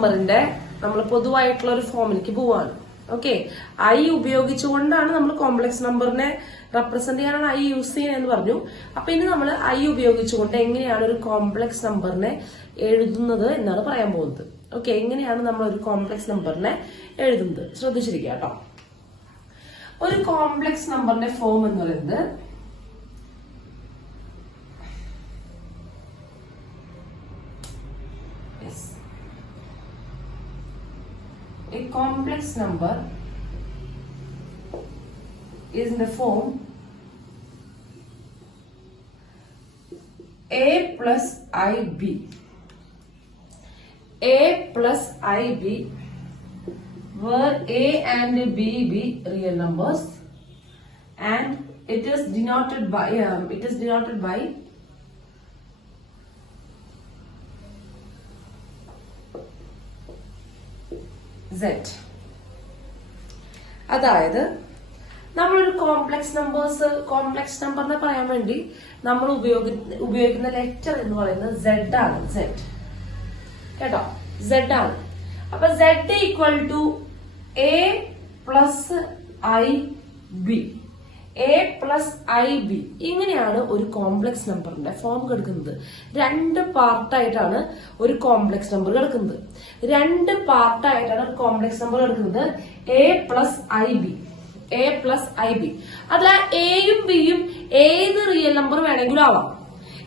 നമ്പറിന്റെ നമ്മൾ പൊതുവായിട്ടുള്ള ഒരു ഫോമിലേക്ക് പോവാണ്. ഓക്കെ, ഐ ഉപയോഗിച്ചുകൊണ്ടാണ് നമ്മൾ കോംപ്ലക്സ് നമ്പറിനെ റെപ്രസെന്റ് ചെയ്യാനാണ് ഐ യൂസ് ചെയ്യുന്നത് എന്ന് പറഞ്ഞു. അപ്പൊ ഇനി നമ്മൾ ഐ ഉപയോഗിച്ചുകൊണ്ട് എങ്ങനെയാണ് ഒരു കോംപ്ലക്സ് നമ്പറിനെ എഴുതുന്നത് എന്നാണ് പറയാൻ പോകുന്നത്. ഓക്കെ, എങ്ങനെയാണ് നമ്മൾ ഒരു കോംപ്ലക്സ് നമ്പറിനെ എഴുതുന്നത് ശ്രദ്ധിച്ചിരിക്കുക കേട്ടോ. ഒരു കോംപ്ലക്സ് നമ്പറിന്റെ ഫോം എന്ന് പറയുന്നത് a complex number is in the form a plus ib. A plus ib, where a and b be real numbers, and it is denoted by Z. അതായത് നമ്മളൊരു കോംപ്ലക്സ് നമ്പറിനെ പറയാൻ വേണ്ടി നമ്മൾ ഉപയോഗിക്കുന്ന ലെറ്റർ എന്ന് പറയുന്നത് Z ആണ്. Z കേട്ടോ, Z ആണ്. അപ്പൊ Z equal to A plus i b. A plus i b, ഇങ്ങനെയാണ് ഒരു കോംപ്ലക്സ് നമ്പറിന്റെ ഫോം കിടക്കുന്നത്. രണ്ട് പാർട്ടായിട്ടാണ് ഒരു കോംപ്ലക്സ് നമ്പർ കിടക്കുന്നത്. A plus i b, A plus i b. അതിൽ എയും ബിയും ഏത് റിയൽ നമ്പർ വേണമെങ്കിലും ആവാം.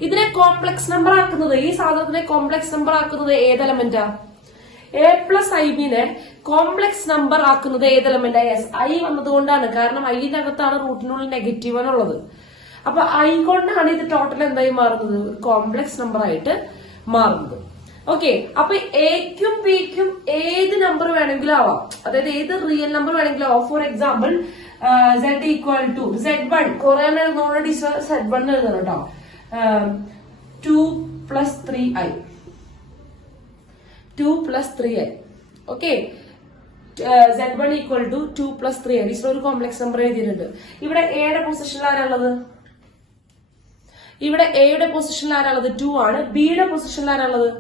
ഇതിനെ കോംപ്ലക്സ് നമ്പർ ആക്കുന്നത്, ഈ സാധനത്തിനെ കോംപ്ലക്സ് നമ്പർ ആക്കുന്നത് ഏത് എലമെന്റാ? എ പ്ലസ് ഐ ബിനെ കോംപ്ലക്സ് നമ്പർ ആക്കുന്നത് ഏത് എലമെന്റ്? യെസ്, ഐ വന്നതുകൊണ്ടാണ്. കാരണം ഐന്റെ അകത്താണ് റൂട്ടിനുള്ളിൽ നെഗറ്റീവ് ആണുള്ളത്. അപ്പൊ ഐ കൊണ്ടാണ് ഇത് ടോട്ടൽ എന്തായി മാറുന്നത്? കോംപ്ലക്സ് നമ്പർ ആയിട്ട് മാറുന്നത്. ഓക്കെ, അപ്പൊ എക്കും ബിക്കും ഏത് നമ്പർ വേണമെങ്കിലും ആവാം, അതായത് ഏത് റിയൽ നമ്പർ വേണമെങ്കിലും ആവാം. For example Z equal to Z1, കുറെ ഓൾറെഡി Z1 എഴുതണം കേട്ടോ. 2 plus 3i, 2 plus 3i. Okay, Z1 equal to 2 plus 3i. ഇതിൽ ഒരു കോംപ്ലക്സ് നമ്പർ എഴുതിയിട്ടുണ്ട്. ഇവിടെ എയുടെ പൊസിഷനിൽ ആരാളുള്ളത്? ഇവിടെ എയുടെ പൊസിഷനിൽ ആരാളുള്ളത്? 2 ആണ്. ബിയുടെ പൊസിഷനിൽ ആരാളുള്ളത്?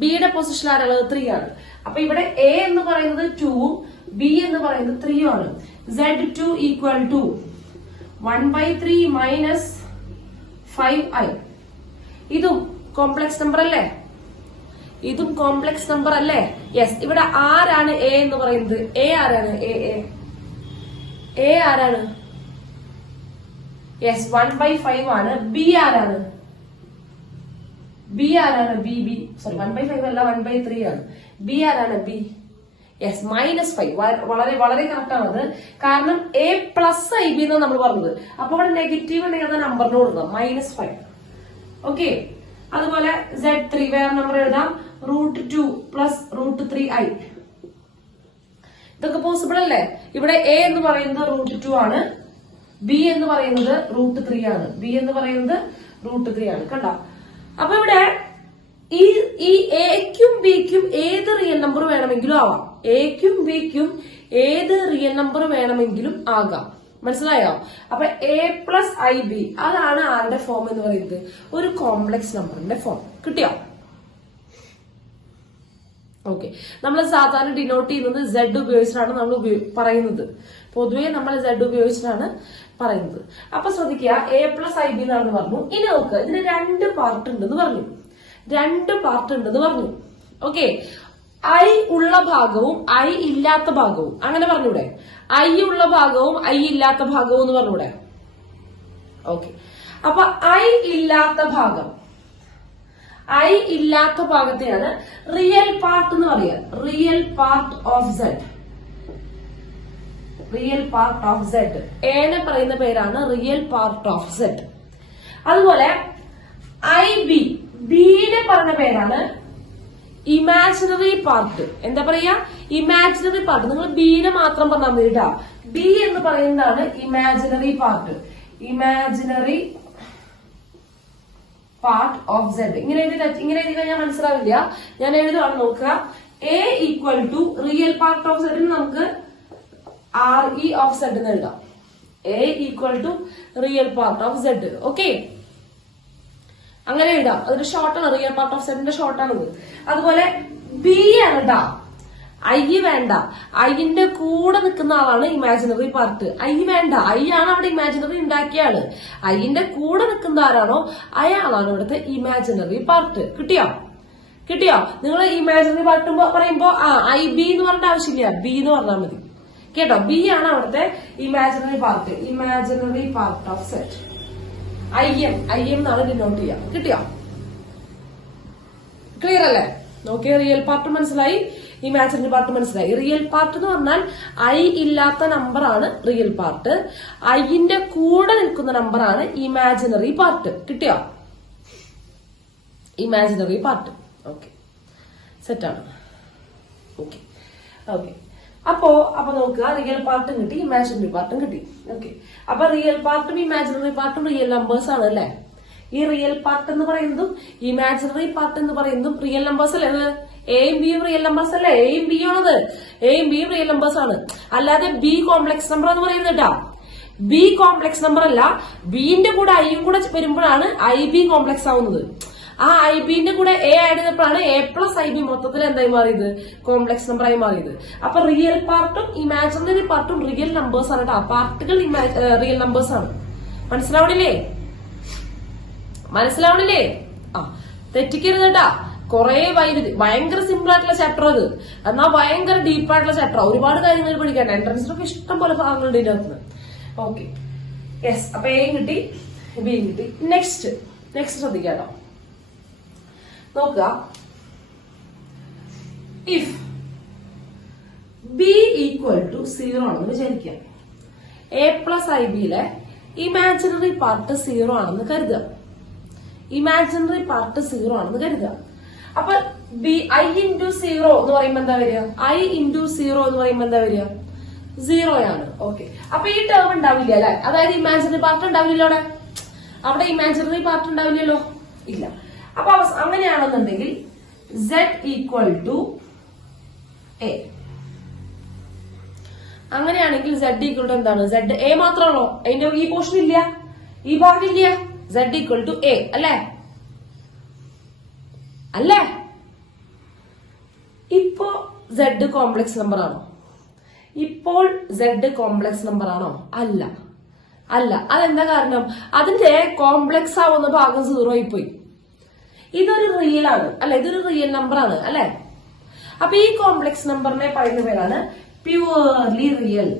ബിയുടെ പൊസിഷനിൽ ആരാളുള്ളത്? 3 ആണ്. അപ്പൊ ഇവിടെ എ എന്ന് പറയുന്നത് 2ഉം ബി എന്ന് പറയുന്നത് 3ഉം ആണ്. Z2 equal to 1/3 minus 5i. ഇതും കോംപ്ലക്സ് നമ്പർ അല്ലേ? ഇതും കോംപ്ലക്സ് നമ്പർ അല്ലേ? യെസ്. ഇവിടെ ആരാണ് എ എന്ന് പറയുന്നത്? എ ആരാണ്? എ ആരാണ്? യെസ്, 1/5 ആണ്. ബി ആരാണ്? ബി ആരാണ്? ബി സോറി, 1/5 അല്ല, 1/3 ആണ്. ബി ആരാണ്? ബി. യെസ്, -5. വളരെ വളരെ കറക്റ്റ് ആണത്. കാരണം എ പ്ലസ് ഐ ബി എന്നാണ് നമ്മൾ പറഞ്ഞത്. അപ്പൊ ഇവിടെ നെഗറ്റീവ് ഉണ്ടെങ്കിൽ അത് നമ്പറിന് കൊടുക്കാം, -5. ഓക്കെ, അതുപോലെ Z3 വേറെ നമ്പർ എഴുതാം, √2 പ്ലസ് √3i. ഇതൊക്കെ പോസിബിൾ അല്ലേ? ഇവിടെ എ എന്ന് പറയുന്നത് √2 ആണ്, ബി എന്ന് പറയുന്നത് √3 ആണ്. കണ്ടോ? അപ്പൊ ഇവിടെ ഈ എക്കും ബിക്കും ഏത് റിയൽ നമ്പർ വേണമെങ്കിലും ആവാം. എക്കും ബിക്കും ഏത് റിയൽ നമ്പർ വേണമെങ്കിലും ആകാം. മനസ്സിലായോ? അപ്പൊ എ പ്ലസ് ഐ ബി, അതാണ് ആരുടെ ഫോം എന്ന് പറയുന്നത്? ഒരു കോംപ്ലക്സ് നമ്പറിന്റെ ഫോം. കിട്ടിയോ? ഓക്കെ, നമ്മൾ സാധാരണ ഡിനോട്ട് ചെയ്യുന്നത് Z ഉപയോഗിച്ചിട്ടാണ് നമ്മൾ പറയുന്നത്. പൊതുവെ നമ്മൾ Z ഉപയോഗിച്ചിട്ടാണ് പറയുന്നത്. അപ്പൊ ശ്രദ്ധിക്കുക, എ പ്ലസ് ഐ ബി എന്നാണെന്ന് പറഞ്ഞു. ഇനി നോക്ക്, ഇതിന് രണ്ട് പാർട്ട് ഉണ്ടെന്ന് പറഞ്ഞു. ഓക്കെ, ഐ ഉള്ള ഭാഗവും ഐ ഇല്ലാത്ത ഭാഗവും, അങ്ങനെ പറഞ്ഞൂടെ? ഐ ഉള്ള ഭാഗവും ഐ ഇല്ലാത്ത ഭാഗവും എന്ന് പറഞ്ഞൂടെ? ഓക്കെ, അപ്പൊ ഐ ഇല്ലാത്ത ഭാഗത്തെയാണ് റിയൽ പാർട്ട് എന്ന് പറയുക. Real part of Z. എനെ പറയുന്ന പേരാണ് റിയൽ പാർട്ട് ഓഫ് സെഡ്. അതുപോലെ ഐ ബിനെ പറഞ്ഞ പേരാണ് ഇമാജിനറി പാർട്ട്. എന്താ പറയാ? Imaginary part. നിങ്ങൾ ബിനെ മാത്രം പറഞ്ഞാൽ മതി കേട്ടോ. ബി എന്ന് പറയുന്നതാണ് imaginary part. Part of Z. ഇങ്ങനെ എഴുതി കഴിഞ്ഞാൽ മനസ്സിലാവില്ല. ഞാൻ എഴുതുകയാണ്, നോക്കുക. A equal to real part of സെഡിന് നമുക്ക് RE ഓഫ് സെഡ് എന്ന് എഴുതാം. A equal to real part of Z. Okay, അങ്ങനെ എഴുതാം. അതിന്റെ ഷോർട്ടാണ്, റിയൽ പാർട്ട് ഓഫ് സെറ്റിന്റെ ഷോർട്ടാണിത്. അതുപോലെ ബി ആണ് ടാ. ഐ വേണ്ട, ഐന്റെ കൂടെ നിൽക്കുന്ന ആളാണ് ഇമാജിനറി പാർട്ട്. ഐ വേണ്ട, ഐ ആണ് അവിടെ ഇമാജിനറി ഉണ്ടാക്കിയ ആള്. ഐന്റെ കൂടെ നിൽക്കുന്ന ആരാണോ അയാളാണ് ഇവിടുത്തെ ഇമാജിനറി പാർട്ട്. കിട്ടിയോ? നിങ്ങൾ ഇമാജിനറി പാർട്ട് പറയുമ്പോ ഐ ബി എന്ന് പറഞ്ഞ ആവശ്യമില്ല, ബി എന്ന് പറഞ്ഞാൽ മതി. കേട്ടോ? ബി ആണ് അവിടുത്തെ imaginary part, imaginary part of set. I M എന്നാണ് ഡിനോട്ട് ചെയ്യാം. കിട്ടിയോ? ക്ലിയർ അല്ലേ? നോക്കിയ റിയൽ പാർട്ട് മനസ്സിലായി, ഇമാജിനറി പാർട്ട് മനസ്സിലായി. റിയൽ പാർട്ട് എന്ന് പറഞ്ഞാൽ ഐ ഇല്ലാത്ത നമ്പറാണ് റിയൽ പാർട്ട്, ഐന്റെ കൂടെ നിൽക്കുന്ന നമ്പറാണ് ഇമാജിനറി പാർട്ട്. കിട്ടിയോ? Imaginary part. ഓക്കെ, സെറ്റാണ്. ഓക്കെ അപ്പോ നോക്കുക, റിയൽ പാർട്ടും കിട്ടി, ഇമാജിനറി പാർട്ടും കിട്ടി. ഓക്കെ, അപ്പൊ റിയൽ പാർട്ടും ഇമാജിനറി പാർട്ടും റിയൽ നമ്പേഴ്സ് ആണ് അല്ലെ? ഈ റിയൽ പാർട്ട് എന്ന് പറയുന്നതും ഇമാജിനറി പാർട്ട് എന്ന് പറയുന്നതും റിയൽ നമ്പേഴ്സ് അല്ലേ? എയും ബിയും റിയൽ നമ്പേഴ്സ് അല്ലേ? എയും ബി ആണത്, എയും ബിയും റിയൽ നമ്പേഴ്സ് ആണ്. അല്ലാതെ ബി കോംപ്ലക്സ് നമ്പർ എന്ന് പറയുന്നത് കേട്ടാ. ബി കോംപ്ലക്സ് നമ്പർ അല്ല, ബിന്റെ കൂടെ ഐയും കൂടെ വരുമ്പോഴാണ് ഐ ബി കോംപ്ലക്സ് ആവുന്നത്. ആ ഐ ബിന്റെ കൂടെ എ ആഡ് ചെയ്തപ്പോഴാണ് എ പ്ലസ് ഐ ബി മൊത്തത്തിൽ എന്തായി മാറിയത്? കോംപ്ലക്സ് നമ്പർ ആയി മാറിയത്. അപ്പൊ റിയൽ പാർട്ടും ഇമാജിനറി പാർട്ടും റിയൽ നമ്പേഴ്സ് ആണ് കേട്ടോ. പാർട്ടുകൾ റിയൽ നമ്പേഴ്സ് ആണ്. മനസ്സിലാവണില്ലേ? തെറ്റിക്കരുത് കേട്ടാ. കുറെ ഭയങ്കര സിമ്പിൾ ആയിട്ടുള്ള ചാപ്റ്റർ അത്, എന്നാൽ ഭയങ്കര ഡീപ്പായിട്ടുള്ള ചാപ്റ്റർ. ഒരുപാട് കാര്യങ്ങൾ പഠിക്കാൻ എൻട്രൻസിലൊക്കെ ഇഷ്ടം പോലെ ഭാഗങ്ങളുണ്ട് ഇതിനകത്ത്. Okay, yes. അപ്പൊ എയും കിട്ടി, ബിയും കിട്ടി. നെക്സ്റ്റ് ശ്രദ്ധിക്കാട്ടോ. നോക്കുക, ഇഫ് ബി ഈക്വൽ ടു 0 ആണെന്ന് വിചാരിക്കാം. എ പ്ലസ് ഐ ബിയിലെ ഇമാജിനറി പാർട്ട് 0 ആണെന്ന് കരുതുക. അപ്പൊ ബി ഐ ഇൻറ്റു 0 എന്ന് പറയുമ്പോ എന്താ വരിക? ഐ ഇൻറ്റു 0 എന്ന് പറയുമ്പോ എന്താ വരിക? 0 ആണ്. ഓക്കെ, അപ്പൊ ഈ ടേം ഉണ്ടാവില്ല അല്ലെ? അതായത് ഇമാജിനറി പാർട്ട് ഉണ്ടാവില്ലല്ലോ അവിടെ ഇമാജിനറി പാർട്ട് ഉണ്ടാവില്ലല്ലോ, ഇല്ല. അപ്പൊ അങ്ങനെയാണെന്നുണ്ടെങ്കിൽ z ഈക്വൽ ടു എ. അങ്ങനെയാണെങ്കിൽ z ഈക്വൽ ടു എന്താണ്? z a മാത്രമാണോ? അതിന്റെ ഈ പോർഷൻ ഇല്ല, ഈ ഭാഗം ഇല്ല. z ഈക്വൽ ടു a അല്ലേ? ഇപ്പോ z കോംപ്ലക്സ് നമ്പർ ആണോ? ഇപ്പോൾ z കോംപ്ലക്സ് നമ്പർ ആണോ? അല്ല. അതെന്താ കാരണം? അതിന്റെ കോംപ്ലക്സ് ആവുന്ന ഭാഗം 0 ആയി പോയി. ഇതൊരു റിയൽ ആണ് അല്ലെ? ഇതൊരു റിയൽ നമ്പർ ആണ് അല്ലെ? അപ്പൊ ഈ കോംപ്ലക്സ് നമ്പറിനെ പറയുന്ന പേരാണ് പ്യുവർലി റിയൽ.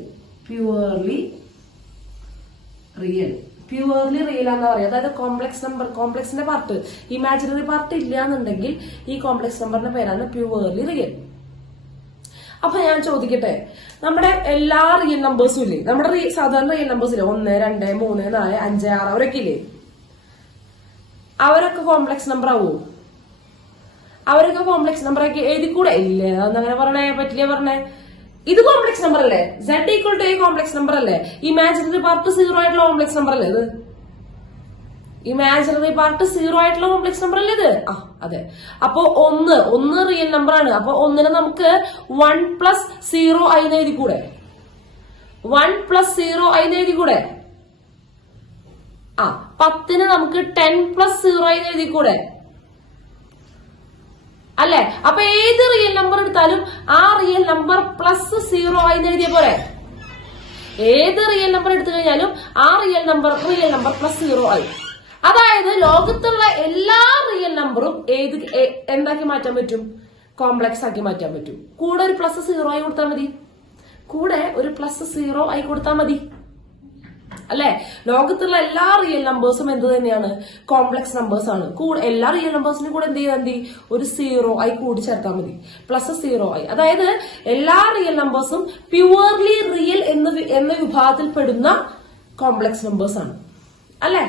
പ്യുവർലി റിയൽ ആണെന്ന് പറയാം. അതായത് കോംപ്ലക്സിന്റെ പാർട്ട്, ഇമാജിനറി പാർട്ട് ഇല്ല എന്നുണ്ടെങ്കിൽ ഈ കോംപ്ലക്സ് നമ്പറിന്റെ പേരാണ് പ്യുവർലി റിയൽ. അപ്പൊ ഞാൻ ചോദിക്കട്ടെ, നമ്മുടെ എല്ലാ റിയൽ നമ്പേഴ്സും ഇല്ലേ? നമ്മുടെ സാധാരണ റിയൽ നമ്പേഴ്സ് ഇല്ലേ? 1, 2, 3, 4, 5, 6 അവരൊക്കെ ഇല്ലേ? അവരൊക്കെ കോംപ്ലക്സ് നമ്പർ ആവോ? അവരൊക്കെ കോംപ്ലക്സ് നമ്പർ ആക്കി എഴുതിക്കൂടെ? ഇല്ലേ, അതങ്ങനെ പറ്റില്ല. ഇത് കോംപ്ലക്സ് നമ്പർ അല്ലേ? z equal to a complex number അല്ലേ? ഇമാജിനറി പാർട്ട് 0 ആയിട്ടുള്ള കോംപ്ലക്സ് നമ്പർ അല്ലേ ഇത്? ഇമാജിനറി പാർട്ട് 0 ആയിട്ടുള്ള കോംപ്ലക്സ് നമ്പർ അല്ലേ ഇത്? അതെ. അപ്പൊ ഒന്ന് റിയൽ നമ്പർ ആണ്. അപ്പൊ 1നെ നമുക്ക് 1 പ്ലസ് 0 i എഴുതിക്കൂടെ? 1 plus 0 i എഴുതിക്കൂടെ? 10ന് നമുക്ക് 10 പ്ലസ് 0 i എഴുതിക്കൂടെ? അല്ലെ? അപ്പൊ ഏത് റിയൽ നമ്പർ എടുത്താലും ആ റിയൽ നമ്പർ പ്ലസ് 0 i എഴുതിയ പോലെ. ഏത് റിയൽ നമ്പർ എടുത്തു കഴിഞ്ഞാലും ആ റിയൽ നമ്പർ പ്ലസ് 0 i. അതായത് ലോകത്തുള്ള എല്ലാ റിയൽ നമ്പറും എന്താക്കി മാറ്റാൻ പറ്റും? കോംപ്ലക്സ് ആക്കി മാറ്റാൻ പറ്റും. കൂടെ ഒരു പ്ലസ് 0 i കൊടുത്താൽ മതി. അല്ലെ? ലോകത്തുള്ള എല്ലാ റിയൽ നമ്പേഴ്സും എന്ത് തന്നെയാണ്? കോംപ്ലക്സ് നമ്പേഴ്സ് ആണ്. എല്ലാ റിയൽ നമ്പേഴ്സിനും കൂടെ എന്ത് ചെയ്താൽ ഒരു 0 i കൂടി ചേർത്താൽ മതി, പ്ലസ് 0 i. അതായത് എല്ലാ റിയൽ നമ്പേഴ്സും പ്യുവർലി റിയൽ എന്ന വിഭാഗത്തിൽ പെടുന്ന കോംപ്ലക്സ് നമ്പേഴ്സ് ആണ്. അല്ലേ?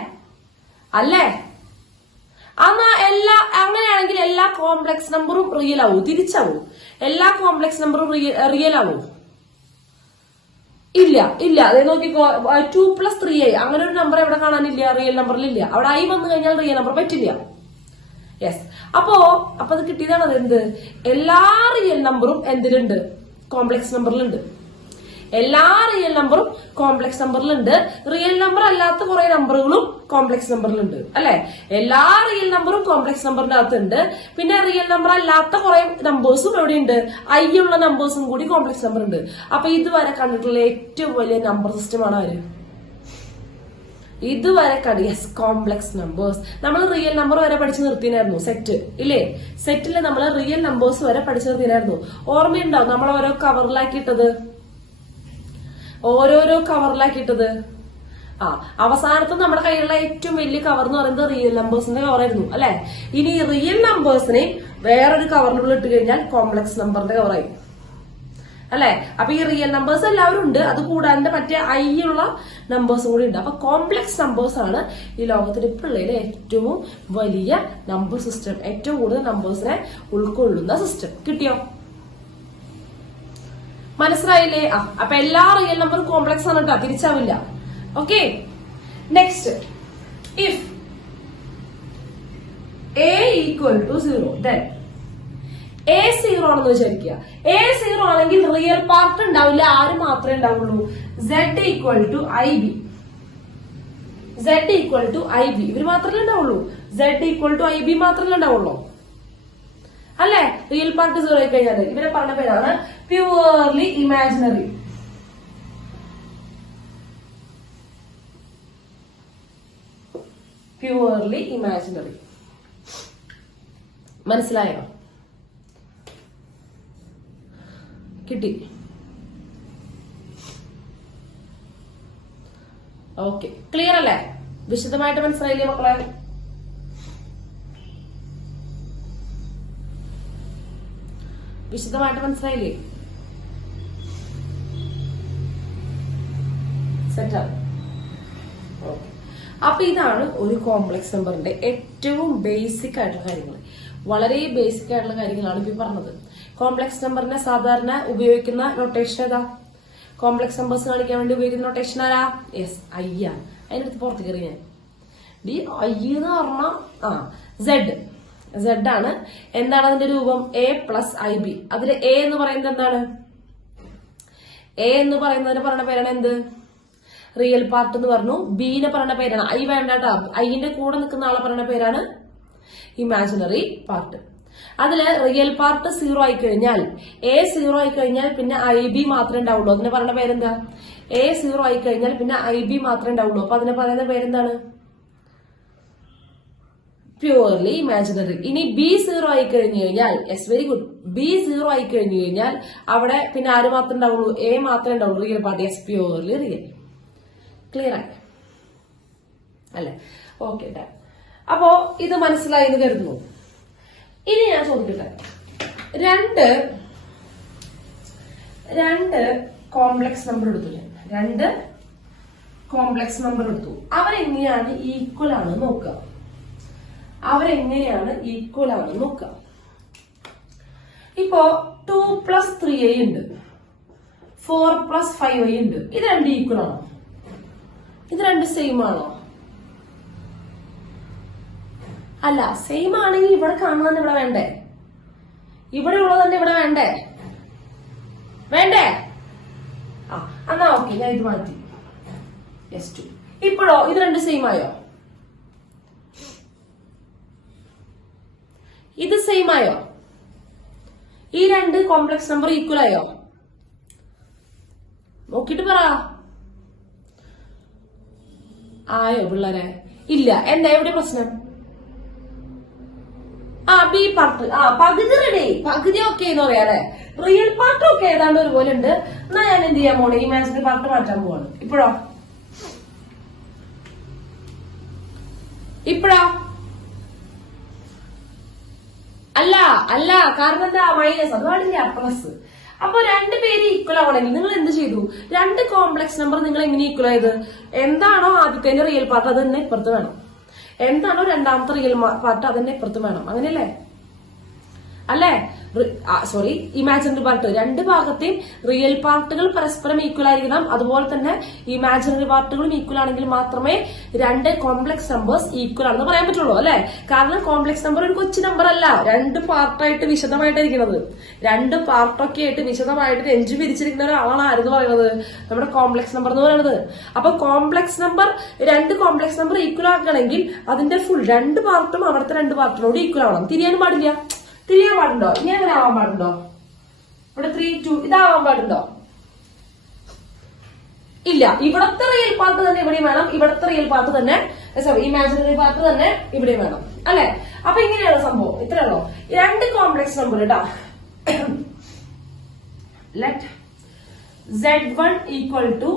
അങ്ങനെയാണെങ്കിൽ എല്ലാ കോംപ്ലക്സ് നമ്പറും റിയൽ ആവൂ? തിരിച്ചാവൂ? എല്ലാ കോംപ്ലക്സ് നമ്പറും റിയൽ ആവൂ? ഇല്ല. അതെ, നോക്കിക്കോ, 2 പ്ലസ് 3i അങ്ങനെ ഒരു നമ്പർ എവിടെ കാണാനില്ല? റിയൽ നമ്പറിൽ ഇല്ല. അവിടെ i വന്നു കഴിഞ്ഞാൽ റിയൽ നമ്പർ പറ്റില്ല. യെസ്. അപ്പൊ അത് കിട്ടിയതാണ്. അത് എന്ത്? എല്ലാ റിയൽ നമ്പറും എന്തിലുണ്ട്? കോംപ്ലക്സ് നമ്പറിലുണ്ട്. എല്ലാ റിയൽ നമ്പറും കോംപ്ലക്സ് നമ്പറിലുണ്ട്. റിയൽ നമ്പർ അല്ലാത്ത കുറെ നമ്പറുകളും കോംപ്ലക്സ് നമ്പറിലുണ്ട് അല്ലെ. എല്ലാ റിയൽ നമ്പറും കോംപ്ലക്സ് നമ്പറിന്റെ അകത്തുണ്ട്. പിന്നെ റിയൽ നമ്പർ അല്ലാത്ത കുറെ നമ്പേഴ്സും എവിടെയുണ്ട്, ഐ ഉള്ള നമ്പേഴ്സും കൂടി കോംപ്ലക്സ് നമ്പർ ഉണ്ട്. അപ്പൊ ഇതുവരെ കണ്ടിട്ടുള്ള ഏറ്റവും വലിയ നമ്പർ സിസ്റ്റമാണ് ആര്? ഇതുവരെ യെസ്, കോംപ്ലക്സ് നമ്പേഴ്സ്. നമ്മൾ റിയൽ നമ്പർ വരെ പഠിച്ചു നിർത്തിനായിരുന്നു സെറ്റ് ഇല്ലേ. സെറ്റിൽ നമ്മൾ റിയൽ നമ്പേഴ്സ് വരെ പഠിച്ചു നിർത്തിനായിരുന്നു. ഓർമ്മയുണ്ടാവും നമ്മൾ ഓരോരോ കവറിലാക്കിയിട്ടത്. അവസാനത്തെ നമ്മുടെ കയ്യിലുള്ള ഏറ്റവും വലിയ കവർ എന്ന് പറയുന്നത് റിയൽ നമ്പേഴ്സിന്റെ കവറായിരുന്നു അല്ലെ. ഇനി റിയൽ നമ്പേഴ്സിനെ വേറൊരു കവറിനുള്ളിൽ ഇട്ട് കഴിഞ്ഞാൽ കോംപ്ലക്സ് നമ്പറിന്റെ കവറായി അല്ലെ. അപ്പൊ ഈ റിയൽ നമ്പേഴ്സ് എല്ലാവരും ഉണ്ട്, അത് കൂടാതെ മറ്റേ ഐ ഉള്ള നമ്പേഴ്സും കൂടി ഉണ്ട്. അപ്പൊ കോംപ്ലക്സ് നമ്പേഴ്സ് ആണ് ഈ ലോകത്തിൽ ഇപ്പോഴുള്ള ഏറ്റവും വലിയ നമ്പർ സിസ്റ്റം, ഏറ്റവും കൂടുതൽ നമ്പേഴ്സിനെ ഉൾക്കൊള്ളുന്ന സിസ്റ്റം. കിട്ടിയോ? മനസ്സിലായില്ലേ? അപ്പൊ എല്ലാ റിയൽ നമ്പറും കോംപ്ലക്സ് ആണ് കേട്ടോ, തിരിച്ചാവില്ല. Okay, next, if a equal to 0 then a 0 ആണെന്ന് വിചാരിക്കുക. a 0 ആണെങ്കിൽ റിയൽ പാർട്ട് ഉണ്ടാവില്ല, ആര് മാത്രമേ ഉണ്ടാവുള്ളൂ? z equal to ib. z equal to ib ഇവര് മാത്രമല്ലേ ഉണ്ടാവുള്ളൂ. z equal to ib മാത്രമല്ലേ ഉണ്ടാവുള്ളൂ അല്ലെ. റിയൽ പാർട്ട് 0 ആയി കഴിഞ്ഞാൽ ഇവരെ പറഞ്ഞ പേരാണ് പ്യുവർലി ഇമാജിനറി. Purely imaginary. മനസ്സിലായോ? കിട്ടി? ഓക്കെ, ക്ലിയർ അല്ലേ? വിശദമായിട്ട് മനസ്സിലായില്ലേ മക്കളെ? വിശദമായിട്ട് മനസ്സിലായില്ലേ? സെറ്റാണ്. ഓക്കെ, അപ്പൊ ഇതാണ് ഒരു കോംപ്ലക്സ് നമ്പറിന്റെ ഏറ്റവും ബേസിക് ആയിട്ടുള്ള കാര്യങ്ങൾ. വളരെ ബേസിക് ആയിട്ടുള്ള കാര്യങ്ങളാണ് ഇപ്പൊ പറഞ്ഞത്. കോംപ്ലക്സ് നമ്പറിനെ സാധാരണ ഉപയോഗിക്കുന്ന നൊട്ടേഷൻ ഏതാ? കോംപ്ലക്സ് നമ്പേഴ്സ് കാണിക്കാൻ വേണ്ടി ഉപയോഗിക്കുന്ന നൊട്ടേഷൻ ആരാ? യെസ്, ഐ ആണ്. അതിനടുത്ത് പുറത്ത് കയറി ഞാൻ ഐ എന്ന് പറഞ്ഞ സെഡ് ആണ്. എന്താണ് അതിന്റെ രൂപം? a plus i b. അതിൽ എ എന്ന് പറയുന്നത് എന്താണ്? എ എന്ന് പറയുന്നതിന് പറഞ്ഞ പേരാണ് എന്ത്? റിയൽ പാർട്ട് എന്ന് പറഞ്ഞു. ബിനെ പറഞ്ഞ പേരാണ്, ഐ വേണ്ട കേട്ടോ, ഐന്റെ കൂടെ നിൽക്കുന്ന ആളെ പറഞ്ഞ പേരാണ് ഇമാജിനറി പാർട്ട്. അതില് റിയൽ പാർട്ട് 0 ആയി കഴിഞ്ഞാൽ, a 0 ആയി കഴിഞ്ഞാൽ പിന്നെ ഐ ബി മാത്രമേ ഉണ്ടാവുള്ളൂ. അതിന് പറഞ്ഞ പേരെന്താ? a 0 ആയി കഴിഞ്ഞാൽ പിന്നെ ഐ ബി മാത്രമേ ഉണ്ടാവുള്ളൂ. അപ്പൊ അതിനെ പറയുന്ന പേരെന്താണ്? Purely imaginary. ഇനി ബി 0 ആയി കഴിഞ്ഞു കഴിഞ്ഞാൽ, യെസ്, വെരി ഗുഡ്, ബി 0 ആയി കഴിഞ്ഞു കഴിഞ്ഞാൽ അവിടെ പിന്നെ ആര് മാത്രമേ ഉണ്ടാവുള്ളൂ? എ മാത്രമേ ഉണ്ടാവുള്ളൂ. Real part, yes, purely real. Clear ആയി അല്ലെ? ഓക്കെ, അപ്പോ ഇത് മനസ്സിലായി എന്ന് കരുതുന്നു. ഇനി ഞാൻ ചോദിക്കട്ടെ, രണ്ട് കോംപ്ലക്സ് നമ്പർ എടുത്തു. രണ്ട് കോംപ്ലക്സ് നമ്പർ എടുത്തു. അവരെങ്ങനെയാണ് ഈക്വൽ ആണ് നോക്കുക. ഇപ്പോ 2 പ്ലസ് 3i ഉണ്ട്, 4 പ്ലസ് 5i ഉണ്ട്. ഇത് രണ്ട് ഈക്വൽ ആണോ? ഇത് രണ്ട് സെയിം ആണോ? അല്ല. സെയിം ആണെങ്കിൽ ഇവിടെ കാണുന്നത് ഇവിടെ വേണ്ടേ? ഇവിടെ ഉള്ളത് തന്നെ ഇവിടെ വേണ്ടേ? എന്നാ ഓക്കെ, ഞാൻ ഇത് മാറ്റി. യെസ്, 2. ഇപ്പോഴോ ഇത് രണ്ട് സെയിം ആയോ? ഇത് സെയിം ആയോ? ഈ രണ്ട് കോംപ്ലക്സ് നമ്പർ ഈക്വൽ ആയോ? നോക്കിട്ട് പറ. ആയോ പിള്ളേരെ? ഇല്ല. എന്താ എവിടെ പ്രശ്നം? ബി പാർട്ട് പകുതി റെഡി, പകുതി ഓക്കെ എന്ന് പറയാല്ലേ. റിയൽ പാർട്ട് ഒക്കെ ഏതാണ്ട് ഒരുപോലെ ഉണ്ട്. എന്നാ ഞാൻ എന്ത് ചെയ്യാൻ പോണേ? ഇമാജിനറി പാർട്ട് മാറ്റാൻ പോവാണ്. ഇപ്പോഴോ അല്ല. കാരണം എന്താ? മൈനസ്. അത് പാടില്ല, പ്ലസ്. അപ്പൊ രണ്ടുപേര് ഈക്വൽ ആവണമെങ്കിൽ നിങ്ങൾ എന്ത് ചെയ്തു? രണ്ട് കോംപ്ലക്സ് നമ്പർ നിങ്ങൾ എങ്ങനെ ഈക്വൽ ആയത്? എന്താണോ ആദ്യത്തെ റിയൽ പാർട്ട് അത് തന്നെ ഇപ്പുറത്ത് വേണം. എന്താണോ രണ്ടാമത്തെ റിയൽ പാർട്ട് അത് തന്നെ ഇപ്പുറത്ത് വേണം. അങ്ങനെയല്ലേ? അല്ലേ? ഇമാജിനറി പാർട്ട്, രണ്ട് ഭാഗത്തെയും റിയൽ പാർട്ടുകൾ പരസ്പരം ഈക്വൽ ആയിരിക്കണം. അതുപോലെ തന്നെ ഇമാജിനറി പാർട്ടുകളും ഈക്വൽ ആണെങ്കിൽ മാത്രമേ രണ്ട് കോംപ്ലക്സ് നമ്പേഴ്സ് ഈക്വൽ ആണെന്ന് പറയാൻ പറ്റുള്ളൂ അല്ലെ. കാരണം കോംപ്ലക്സ് നമ്പർ ഒരു കൊച്ചു നമ്പർ അല്ല, രണ്ട് പാർട്ടായിട്ട് വിശദമായിട്ടിരിക്കുന്നത്. രണ്ട് പാർട്ടൊക്കെ ആയിട്ട് വിശദമായിട്ട് നെഞ്ചു പിരിച്ചിരിക്കുന്ന ഒരാളാണ് ആരെന്ന് പറയുന്നത്, നമ്മുടെ കോംപ്ലക്സ് നമ്പർ എന്ന് പറയുന്നത്. അപ്പൊ കോംപ്ലക്സ് നമ്പർ, രണ്ട് കോംപ്ലക്സ് നമ്പർ ഈക്വൽ ആക്കണമെങ്കിൽ അതിന്റെ ഫുൾ രണ്ട് പാർട്ടും അവിടുത്തെ രണ്ട് പാർട്ടിനോട് ഈക്വൽ ആവണം. തിരിയാനും പാടില്ല. തിരിയാൻ പാടുണ്ടോ? ഇനി അങ്ങനെ ആവാൻ പാടുണ്ടോ? ഇവിടെ 3, 2 ഇതാവാൻ പാടുണ്ടോ? ഇല്ല. ഇവിടത്തെ റിയൽ പാർട്ട് തന്നെ ഇവിടെയും വേണം, ഇവിടത്തെ റിയൽ പാർട്ട് തന്നെ, സോറി ഇമാജിനറി പാർട്ട് തന്നെ ഇവിടെയും വേണം അല്ലെ. അപ്പൊ ഇങ്ങനെയാണ് സംഭവം. ഇത്രയുള്ളൂ. രണ്ട് കോംപ്ലക്സ് നമ്പർ ഇട്ടാ ലെറ്റ് Z1 ഈക്വൽ ടു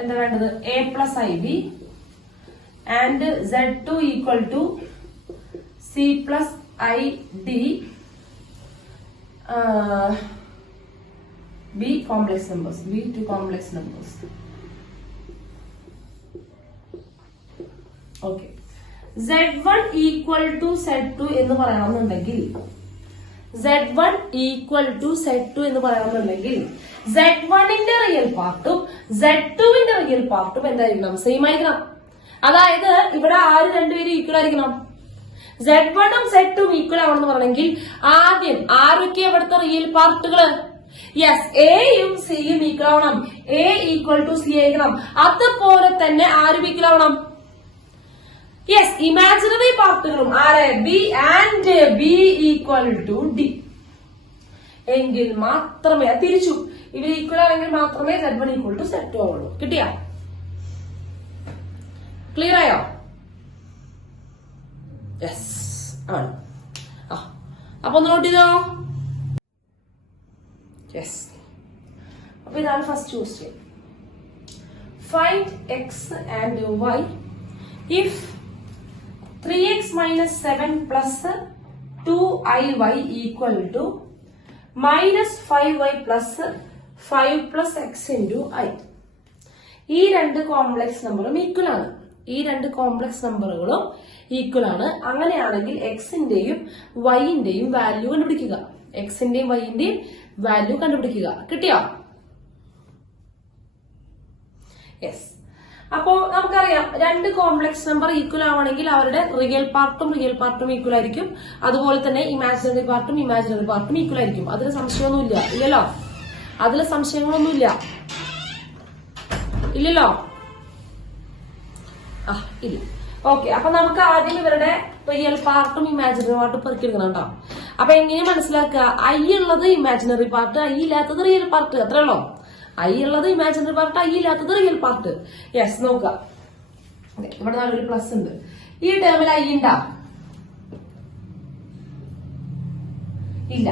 എന്താ വേണ്ടത്, A+IB and Z2 equal to C+ID B complex numbers, B two complex numbers. Okay. Z1 equal to Z2 എന്ന് പറയണമെന്നുണ്ടെങ്കിൽ, Z1 equal to Z2 എന്ന് പറയണമെന്നുണ്ടെങ്കിൽ Z1ന്റെ റിയൽ പാർട്ടും Z2വിന്റെ റിയൽ പാർട്ടും എന്തായിരിക്കണം? സെയിം ആയിരിക്കണം. അതായത് ഇവിടെ ആര് രണ്ടുപേരും ഈക്വൽ ആയിരിക്കണം? Z1ഉം Z2ഉം ഈക്വൽ ആവണമെന്ന് പറയണമെങ്കിൽ ആദ്യം ആരൊക്കെ ഇവിടുത്തെ റിയൽ പാർട്ടുകള്? യെസ്, എയും സിയും ഈക്വൽ ആവണം. എ ഈക്വൽ ടു സി ആയിരിക്കണം. അതുപോലെ തന്നെ ആരും ഈക്വൽ ആവണം? യെസ്, ഇമാജിനറി പാർട്ടുകളും ആരെ? B and b equal to d. എങ്കിൽ മാത്രമേ, തിരിച്ചു ഇവർ ഈക്വൽ ആണെങ്കിൽ മാത്രമേ Z1 ഈക്വൽ ടു Z2 ആവുള്ളൂ. കിട്ടിയാ? ക്ലിയർ ആയോ? യെസ് ആണ്. അപ്പൊ നോട്ട് ചെയ്തോ? യെസ്. അപ്പൊ ഇതാണ് first question. Find x and y if 3x minus 7 plus 2iy equal to minus 5y plus 5 plus x into I. ഈ രണ്ട് കോംപ്ലക്സ് നമ്പറും ഈക്വൽ ആണ്. ഈ രണ്ട് കോംപ്ലക്സ് നമ്പറുകളും ഈക്വൽ ആണ്. അങ്ങനെയാണെങ്കിൽ എക്സിന്റെയും വൈന്റെയും വാല്യൂ കണ്ടുപിടിക്കുക. എക്സിന്റെയും വൈന്റെയും വാല്യൂ കണ്ടുപിടിക്കുക. കിട്ടിയോ? യെസ്. അപ്പോ നമുക്കറിയാം, രണ്ട് കോംപ്ലക്സ് നമ്പർ ഈക്വൽ ആവണമെങ്കിൽ അവരുടെ റിയൽ പാർട്ടും ഈക്വൽ ആയിരിക്കും. അതുപോലെ തന്നെ ഇമാജിനറി പാർട്ടും ഈക്വൽ ആയിരിക്കും. അതിൽ സംശയമൊന്നുമില്ല. ഇല്ലല്ലോ? അതിൽ സംശയങ്ങളൊന്നുമില്ല. ഇല്ലല്ലോ? ഇല്ല. ഓക്കെ. അപ്പൊ നമുക്ക് ആദ്യം ഇവരുടെ റിയൽ പാർട്ടും ഇമാജിനറി പാർട്ടും പെറുക്കിയെടുക്കണം കേട്ടോ. അപ്പൊ എങ്ങനെ മനസ്സിലാക്കുക? ഐ ഉള്ളത് ഇമാജിനറി പാർട്ട്, ഐ ഇല്ലാത്തത് റിയൽ പാർട്ട്. അത്രയുള്ളൂ. ഐ ഉള്ളത് ഇമാജിനറി പാർട്ട്, ഐ ഇല്ലാത്തത് റിയൽ പാർട്ട്. യെസ്, നോക്കുക. ഇവിടെ നല്ലൊരു പ്ലസ് ഉണ്ട്. ഈ ടേമിൽ ഐ ഉണ്ടാ? ഇല്ല.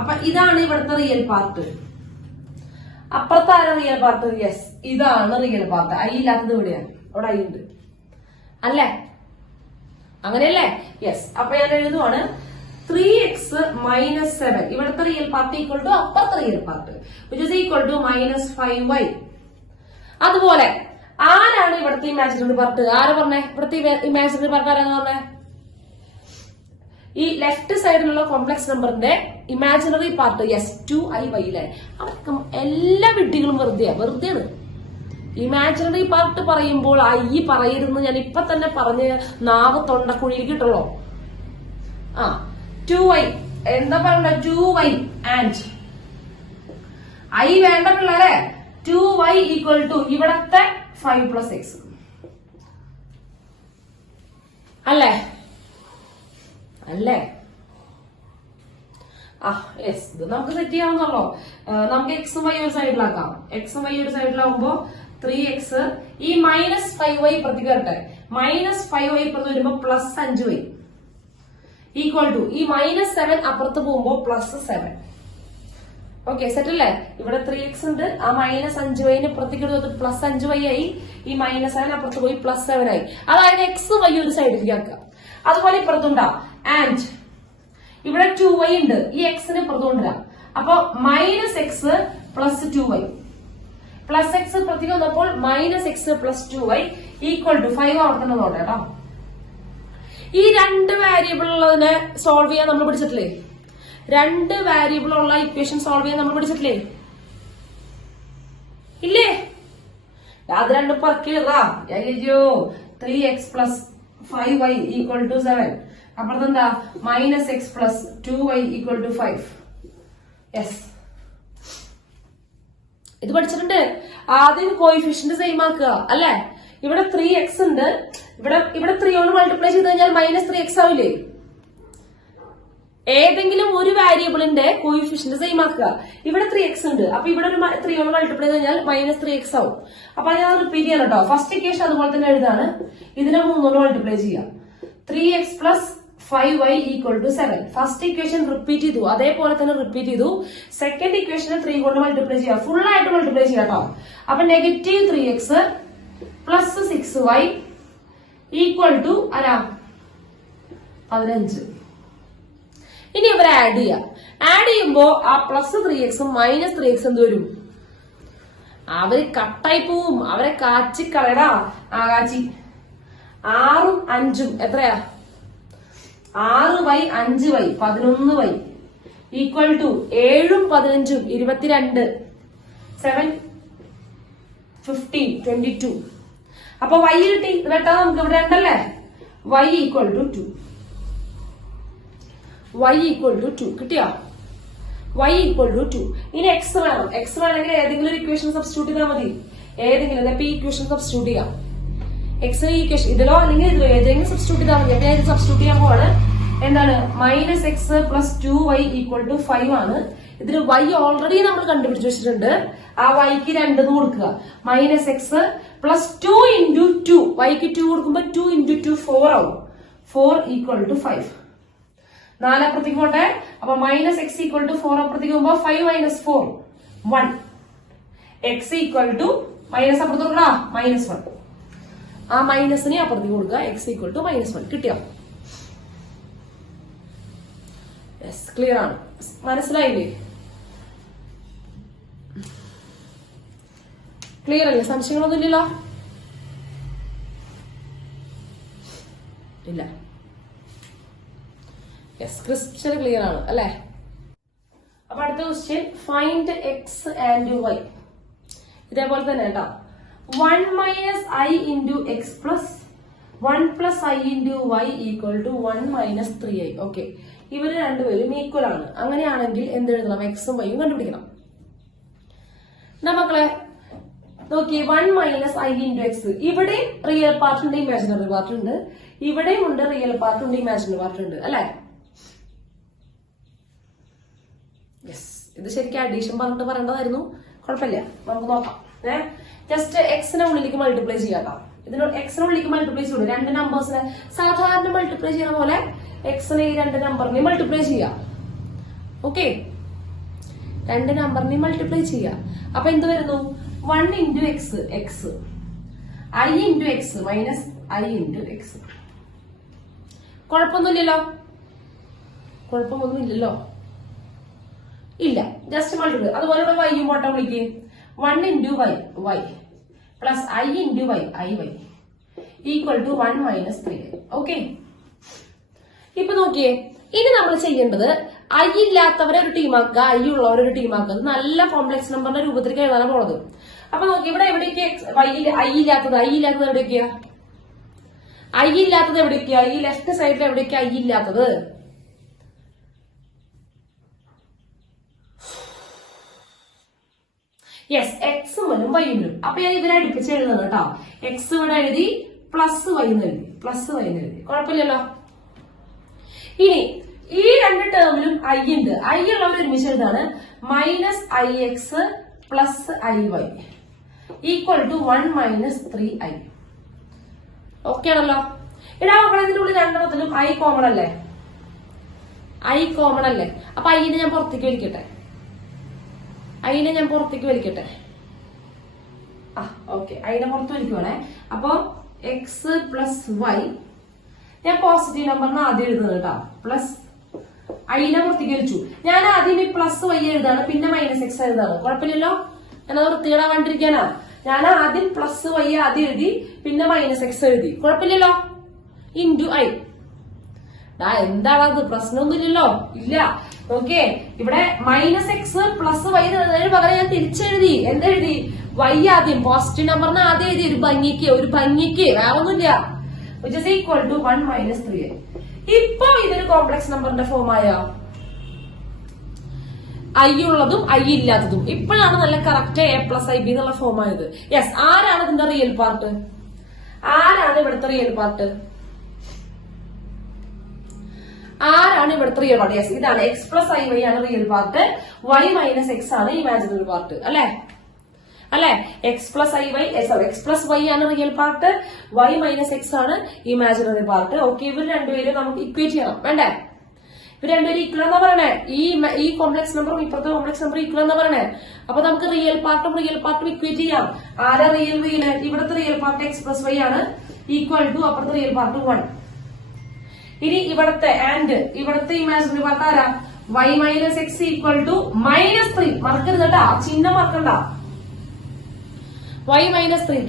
അപ്പൊ ഇതാണ് ഇവിടുത്തെ റിയൽ പാർട്ട്. അപ്പുറത്തെ ആരാ റിയൽ പാർട്ട്? യെസ്, ഇതാണ് റിയൽ പാർട്ട്. ഐ ഇല്ലാത്തത് ഇവിടെയാണ്. അവിടെ ഐ ഉണ്ട് അല്ലേ? അങ്ങനെയല്ലേ? യെസ്. അപ്പൊ ഞാൻ എഴുതുവാണ് 3x minus 7 ഇവിടുത്തെ റിയൽ പാർട്ട് ഈക്വൽ ടു അപ്പുറത്തെ real part which is equal to minus 5y. അതുപോലെ ആരാണ് ഇവിടുത്തെ ഇമാജിനറി പാർട്ട്? ആര് പറഞ്ഞേ? ഇവിടുത്തെ ഇമാജിനറി പാർട്ട് ആരാന്ന് പറഞ്ഞേ? ഈ ലെഫ്റ്റ് സൈഡിലുള്ള കോംപ്ലക്സ് നമ്പറിന്റെ ഇമാജിനറി പാർട്ട്. യെസ്, 2iy ലെ. അവർക്ക് എല്ലാ വിഡ്ഢികളും വെറുതെയാണ്. ഇമാജിനറി പാർട്ട് പറയുമ്പോൾ ഐ പറയരുന്ന് ഞാൻ ഇപ്പൊ തന്നെ പറഞ്ഞ് നാവ് തൊണ്ടക്കുഴിയിൽ കിട്ടുള്ളൂ. 2y എന്താ പറയണ്ട? 2y ആൻഡ് ഐ വേണ്ട പിള്ളേരെ. 2y ഈക്വൽ ടു ഇവിടത്തെ 5 plus x അല്ലേ? യെസ്. ഇത് നമുക്ക് സെറ്റ് ചെയ്യാവുന്നല്ലോ. നമുക്ക് എക്സും വൈ ഒരു സൈഡിലാക്കാം. എക്സും വൈ ഒരു സൈഡിലാവുമ്പോ 3x, ഈ -5y ഇപ്പുറത്തേക്ക് വരട്ടെ. -5y ഇപ്പുറത്ത് വരുമ്പോ +5y ഈക്വൽ ടു ഈ -7 അപ്പുറത്ത് പോകുമ്പോ +7. ഓക്കെ, സെറ്റ് അല്ലേ? ഇവിടെ 3x ഉണ്ട്. ആ -5y ഇപ്പുറത്തേക്ക് എടുത്ത് +5y ആയി. ഈ -7 അപ്പുറത്ത് പോയി +7 ആയി. അതായത് എക്സ് വൈ ഒരു സൈഡിലേക്ക് ആക്കുക. അതുപോലെ ഇപ്പുറത്തുണ്ടാ ആൻഡ് ഇവിടെ 2y ഉണ്ട്. ഈ എക്സിന് ഇപ്പുറത്ത് കൊണ്ടുവരാം. അപ്പൊ -x + 2y പ്ലസ് എക്സ് പ്രത്യേകം വന്നപ്പോൾ -x + 2y ഈക്വൽ ടു 5 ആവർത്തനം നോട്ടെ കേട്ടോ. ഈ രണ്ട് വേരിയബിൾ ഉള്ളതിനെ സോൾവ് ചെയ്യാൻ നമ്മൾ പഠിച്ചിട്ടില്ലേ? 2 വേരിയബിൾ ഉള്ള ഇക്വേഷൻ സോൾവ് ചെയ്യാൻ നമ്മൾ പഠിച്ചിട്ടില്ലേ? ഇല്ലേ? അത് രണ്ടും പറക്കി എഴുതാം. അയ്യോ 3x plus 5y equal to 7. അപ്പുറത്തെന്താ -x plus 2y equal to 5. Yes, ഇത് പഠിച്ചിട്ടുണ്ട്. ആദ്യം കോയിഫിഷ്യന്റ് സെയിം ആക്കുക അല്ലെ. ഇവിടെ 3x ഉണ്ട്, ഇവിടെ 3 കൊണ്ട് മൾട്ടിപ്ലൈ ചെയ്ത് കഴിഞ്ഞാൽ -3x ആവില്ലേ? ഏതെങ്കിലും ഒരു വാരിയബിളിന്റെ കോയിഫിഷ്യന്റ് സെയിം ആക്കുക. ഇവിടെ 3x ഉണ്ട്, അപ്പൊ ഇവിടെ ഒരു 3 കൊണ്ട് മൾട്ടിപ്ലൈ ചെയ്ത് കഴിഞ്ഞാൽ -3x ആവും. അപ്പൊ ഞാൻ റിപ്പീറ്റ് ചെയ്യാം കേട്ടോ. ഫസ്റ്റ് ഇക്വേഷൻ അതുപോലെ തന്നെ എഴുതാണ്, ഇതിനെ 3 കൊണ്ട് മൾട്ടിപ്ലൈ ചെയ്യാം. 3x plus 5y equal to 7. First equation repeat ചെയ്തു, അതേപോലെ തന്നെ റിപ്പീറ്റ് ചെയ്തു. സെക്കൻഡ് ഇക്വേഷനെ 3 കൊണ്ട് മൾട്ടിപ്ലൈ ചെയ്യാം, ഫുൾ ആയിട്ട് മൾട്ടിപ്ലൈ ചെയ്യാം കേട്ടോ. അപ്പൊ -3x plus 6y equal to 15. ഇനി ഇവരെ ആഡ് ചെയ്യാം. ആഡ് ചെയ്യുമ്പോ ആ പ്ലസ് 3x -3x എന്ത് വരും? അവര് കട്ടായി പോവും, അവരെ കാച്ചിക്കളയടാ. കാച്ചി 6ഉം 5ഉം എത്രയാ? 6y 5y 11y equal to 7ഉം 15ഉം 22 7 15 22. അപ്പൊ y കിട്ടി. ഇത് വെട്ടാ നമുക്ക് ഇവിടെ ഉണ്ടല്ലേ. y equal to 2. y equal to 2 കിട്ടിയോ? y equal to 2. ഇനി x വേണം. x വേണമെങ്കിൽ ഏതെങ്കിലും ഒരു ഇക്വേഷൻ സബ്സ്റ്റിറ്റ്യൂട്ട് ചെയ്താൽ മതി. ഏതെങ്കിലും ഈ ഇക്വേഷൻ സബ്സ്റ്റിറ്റ്യൂട്ട് ചെയ്യാം. എക്സിന് ഈ ഇക്വേഷൻ ഇതിലോ അല്ലെങ്കിൽ ഇതിലോ ഏതെങ്കിലും സബ്സ്റ്റിറ്റ്യൂട്ട് ചെയ്താൽ മതി. അപ്പൊ ഞാൻ ഇത് സബ്സ്റ്റിറ്റ്യൂട്ട് ചെയ്യാൻ പോവാണ്. എന്താണ്? -x plus 2y equal to 5 ആണ്. ഇതിൽ y ഓൾറെഡി നമ്മൾ കണ്ടുപിടിച്ച് വെച്ചിട്ടുണ്ട്. ആ yക്ക് 2 കൊടുക്കുക. -x plus 2 into 2. yക്ക് 2 കൊടുക്കുമ്പോ 2 into 2 4 ആവും. 4 equal to 5. 4 അപ്പുറത്തേക്ക് പോട്ടെ. അപ്പൊ -x equal to 4 അപ്പുറത്തേക്ക് പോകുമ്പോ 5 minus 4 1. x equal to minus അപ്പുറത്ത് കൊടുക്കടാ -1. ആ മൈനസിനെ അപ്പുറത്തേക്ക് കൊടുക്കുക. x equal to -1 കിട്ടിയോ? യെസ്, ക്ലിയർ ആണ്. മനസ്സിലായില്ലേ? ക്ലിയർ അല്ലേ? സംശയങ്ങളൊന്നും ഇല്ലല്ലോ? ഇല്ല. യെസ്, ക്രിസ്റ്റൽ ക്ലിയർ ആണ് അല്ലെ? അപ്പൊ അടുത്ത question, find x and y. ഇതേപോലെ തന്നെ കേട്ടോ. 1 minus I into x plus 1 plus I into y equal to 1 minus 3i. Okay, ഇവര് രണ്ടുപേരും ഈക്വൽ ആണ്. അങ്ങനെയാണെങ്കിൽ എന്തെഴുതണം? എക്സും വൈയും കണ്ടുപിടിക്കണം. മക്കളെ നോക്കി, 1 minus I into x. ഇവിടെ റിയൽ പാർട്ട് ഉണ്ട്, ഇമാജിനറി പാർട്ട് ഉണ്ട്. ഇവിടെയും ഉണ്ട് റിയൽ പാർട്ട് ഉണ്ട്, ഇമാജിനറി പാർട്ട് ഉണ്ട് അല്ലെ? യെസ്, ഇത് ശരിക്കും അഡീഷൻ പറഞ്ഞിട്ട് പറയേണ്ടതായിരുന്നു. കുഴപ്പമില്ല, നമുക്ക് നോക്കാം. ജസ്റ്റ് എക്സിനെ ഉള്ളിലേക്ക് മൾട്ടിപ്ലൈ ചെയ്യാം. ഇതിന് എക്സിനെ ഉള്ളിലേക്ക് മൾട്ടിപ്ലൈ ചെയ്തു. 2 നമ്പേഴ്സിനെ സാധാരണ മൾട്ടിപ്ലൈ ചെയ്യുന്ന പോലെ എക്സിനെ ഈ 2 നമ്പറിനെ മൾട്ടിപ്ലൈ ചെയ്യാം. ഓക്കെ, 2 നമ്പറിനെ മൾട്ടിപ്ലൈ ചെയ്യാം. അപ്പൊ എന്ത് വരുന്നു? 1 into x, x I into x minus I into x. കുഴപ്പമൊന്നുമില്ലല്ലോ? കുഴപ്പമൊന്നുമില്ലല്ലോ? ഇല്ല, ജസ്റ്റ് മൾട്ടിപ്ലൈ. അതുപോലെ ഇവിടെ വൈയും പോട്ടെ, വിളിക്ക്. 1 into y plus I into y equal to 1 minus 3i. Okay, ഇപ്പൊ നോക്കിയേ, ഇനി നമ്മൾ ചെയ്യേണ്ടത് ഐ ഇല്ലാത്തവരെ ഒരു ടീമാക്കുക, ഐ ഉള്ളവരെ ഒരു ടീമാക്കുക. നല്ല കോംപ്ലക്സ് നമ്പറിന്റെ രൂപത്തിലേക്ക് എഴുതാനാണ് പോണത്. അപ്പൊ നോക്കി, ഇവിടെ എവിടേക്ക് ഐ ഇല്ലാത്തത് എവിടേക്കാ? ഐ ഇല്ലാത്തത് എവിടേക്കാ? ഈ ലെഫ്റ്റ് സൈഡിൽ എവിടേക്കാ ഐ ഇല്ലാത്തത്? യെസ്, എക്സും വരും വൈയും വരും. അപ്പൊ ഞാൻ ഇതിനെ അടുപ്പിച്ച് എഴുതണം കേട്ടോ. എക്സ് ഇവിടെ എഴുതി, പ്ലസ് വൈ എന്ന് എഴുതി, കുഴപ്പമില്ലല്ലോ? ഇനി ഈ 2 ടേമിലും ഐ ഉണ്ട്. ഐ ഉള്ളവർ ഒരുമിച്ച് എഴുതാണ്. -ix plus iy equal to 1 minus 3i. Okay ആണല്ലോ? ഇടാ മക്കളെ, ഇതിന്റെ ഉള്ളിൽ 2 എണ്ണത്തിലും ഐ കോമൺ അല്ലേ? അപ്പൊ ഐനെ ഞാൻ പുറത്തേക്ക് വലിക്കട്ടെ. ഓക്കെ, അതിനെ പുറത്ത് വലിക്കുവാണേ. അപ്പൊ എക്സ് പ്ലസ് വൈ, ഞാൻ പോസിറ്റീവ് നമ്പറിന് ആദ്യം എഴുതുന്നത് കേട്ടോ. പ്ലസ് അതിനെ പുറത്തേക്ക് വലിച്ചു. ഞാൻ ആദ്യം ഈ പ്ലസ് വൈ എഴുതാണ്, പിന്നെ -x എഴുതാണ്. കുഴപ്പമില്ലല്ലോ? ഞാനത് വൃത്തികേടാവാണ്ടിരിക്കാനാ. ഞാൻ ആദ്യം പ്ലസ് വൈ ആദ്യം എഴുതി, പിന്നെ -x എഴുതി. കുഴപ്പമില്ലല്ലോ? Into I. എന്താണത്? പ്രശ്നമൊന്നുമില്ലല്ലോ? ഇല്ല. ഓക്കെ, ഇവിടെ -x +y എഴുതുന്നതിന് പകരം ഞാൻ തിരിച്ചെഴുതി. എന്തെഴുതി? y ആദ്യം പോസിറ്റീവ് നമ്പറിന് ആദ്യം എഴുതി ഒരു ഭംഗിക്ക് വേറെ ഒന്നുമില്ല. which is equal to 1 - 3i. ഇപ്പൊ ഇതൊരു കോംപ്ലക്സ് നമ്പറിന്റെ ഫോമായോ? ഐ ഉള്ളതും ഐ ഇല്ലാത്തതും. ഇപ്പോഴാണ് നല്ല കറക്റ്റ് a+ib എന്നുള്ള ഫോം ആയത്. യെസ്, ആരാണ് ഇതിന്റെ റിയൽ പാർട്ട്? ആരാണ് ഇവിടുത്തെ റിയൽ പാർട്ട്? യെസ്, ഇതാണ് x+iy ആണ് റിയൽ പാർട്ട്, y - x ആണ് ഇമാജിനറി പാർട്ട്. അല്ലെ x+y ആണ് റിയൽ പാർട്ട്, y - x ആണ് ഇമാജിനറി പാർട്ട്. ഓക്കെ, ഇവർ രണ്ടുപേരും നമുക്ക് ഇക്വേറ്റ് ചെയ്യണം. വേണ്ടേ? ഇവർ രണ്ടുപേരും ഈക്വൽ എന്നാ പറയണേ. ഈ കോംപ്ലക്സ് നമ്പറും ഇപ്പുറത്തെ കോംപ്ലക്സ് നമ്പർ ഈക്വൽ എന്നാ പറയണേ. അപ്പൊ നമുക്ക് റിയൽ പാർട്ടും ഇക്വേറ്റ് ചെയ്യാം. ആരാ റിയൽ? ഇവിടുത്തെ റിയൽ പാർട്ട് x+y ആണ്, ഈക്വൽ ടു അപ്പുറത്തെ റിയൽ പാർട്ട് 1. ഇനി ഇവിടുത്തെ ഇമാജിനറി പാർട്ട് ആരാ? y - x equal to -3. മറക്കരുത് കേട്ടാ, ചിഹ്നം മറക്കണ്ട. y - 3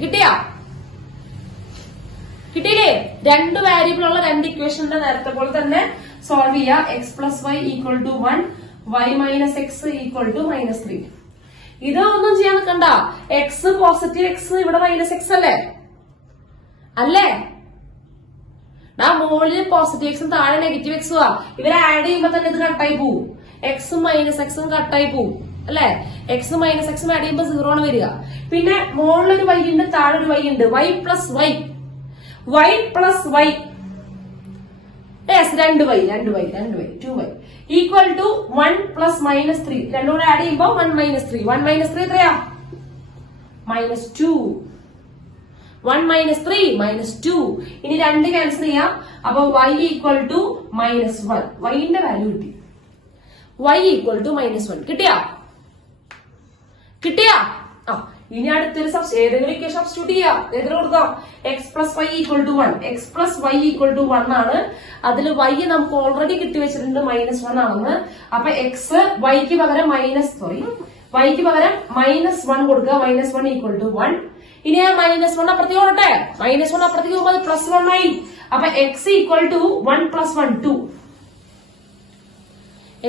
കിട്ടിയില്ലേ? രണ്ട് വേരിയബിൾ ഉള്ള രണ്ട് ഇക്വേഷന്റെ നേരത്തെ പോലെ തന്നെ സോൾവ് ചെയ്യാം. x+y equal to 1, y - x equal to -3. ഇതൊന്നും ചെയ്യാൻ നിൽക്കണ്ട. എക്സ് പോസിറ്റീവ് എക്സ് ഇവിടെ -x അല്ലേ? മുകളിൽ പോസിറ്റീവ് എക്സും താഴെ നെഗറ്റീവ് എക്സും ഇവരെ ആഡ് ചെയ്യുമ്പോ തന്നെ ഇത് കട്ടായി പോവും. എക്സും -x കട്ടായി പോവും അല്ലെ? എക്സും -x ആഡ് ചെയ്യുമ്പോ 0 ആണ് വരിക. പിന്നെ മുകളിലൊരു y ഉണ്ട്, താഴെ ഒരു y ഉണ്ട്. y plus y yes, 2y 2y equal to 1 + -3. രണ്ടും കൂടെ ആഡ് ചെയ്യുമ്പോ 1 - 3. 1 - 3 എത്രയാ? -2. 1 - 3 -2. ഇനി 2 ക്യാൻസൽ ചെയ്യാം. അപ്പൊ y ഈക്വൽ ടു -1. yന്റെ വാല്യൂ കിട്ടി. y ഈക്വൽ ടു -1 കിട്ടിയാ? ഇനി അടുത്തൊരു ഏതെങ്കിലും ഇക്വേഷൻ സബ്സ്റ്റിറ്റ്യൂട്ട് ചെയ്യാം. എത്ര കൊടുക്കാം? x+y equal to 1. x+y equal to 1 ആണ്. അതിൽ y നമുക്ക് ഓൾറെഡി കിട്ടി വെച്ചിട്ടുണ്ട് -1 ആണെന്ന്. അപ്പൊ yക്ക് പകരം -1 കൊടുക്കുക. -1 ഈക്വൽ ടു 1. ഇനി ആ -1 അപ്പുറത്തേക്ക് കൊടുട്ടെ. -1 അപ്പുറത്തേക്ക് പോകുമ്പോൾ അത് +1 ആയി. അപ്പൊ x ഈക്വൽ ടു 1 + 1 2.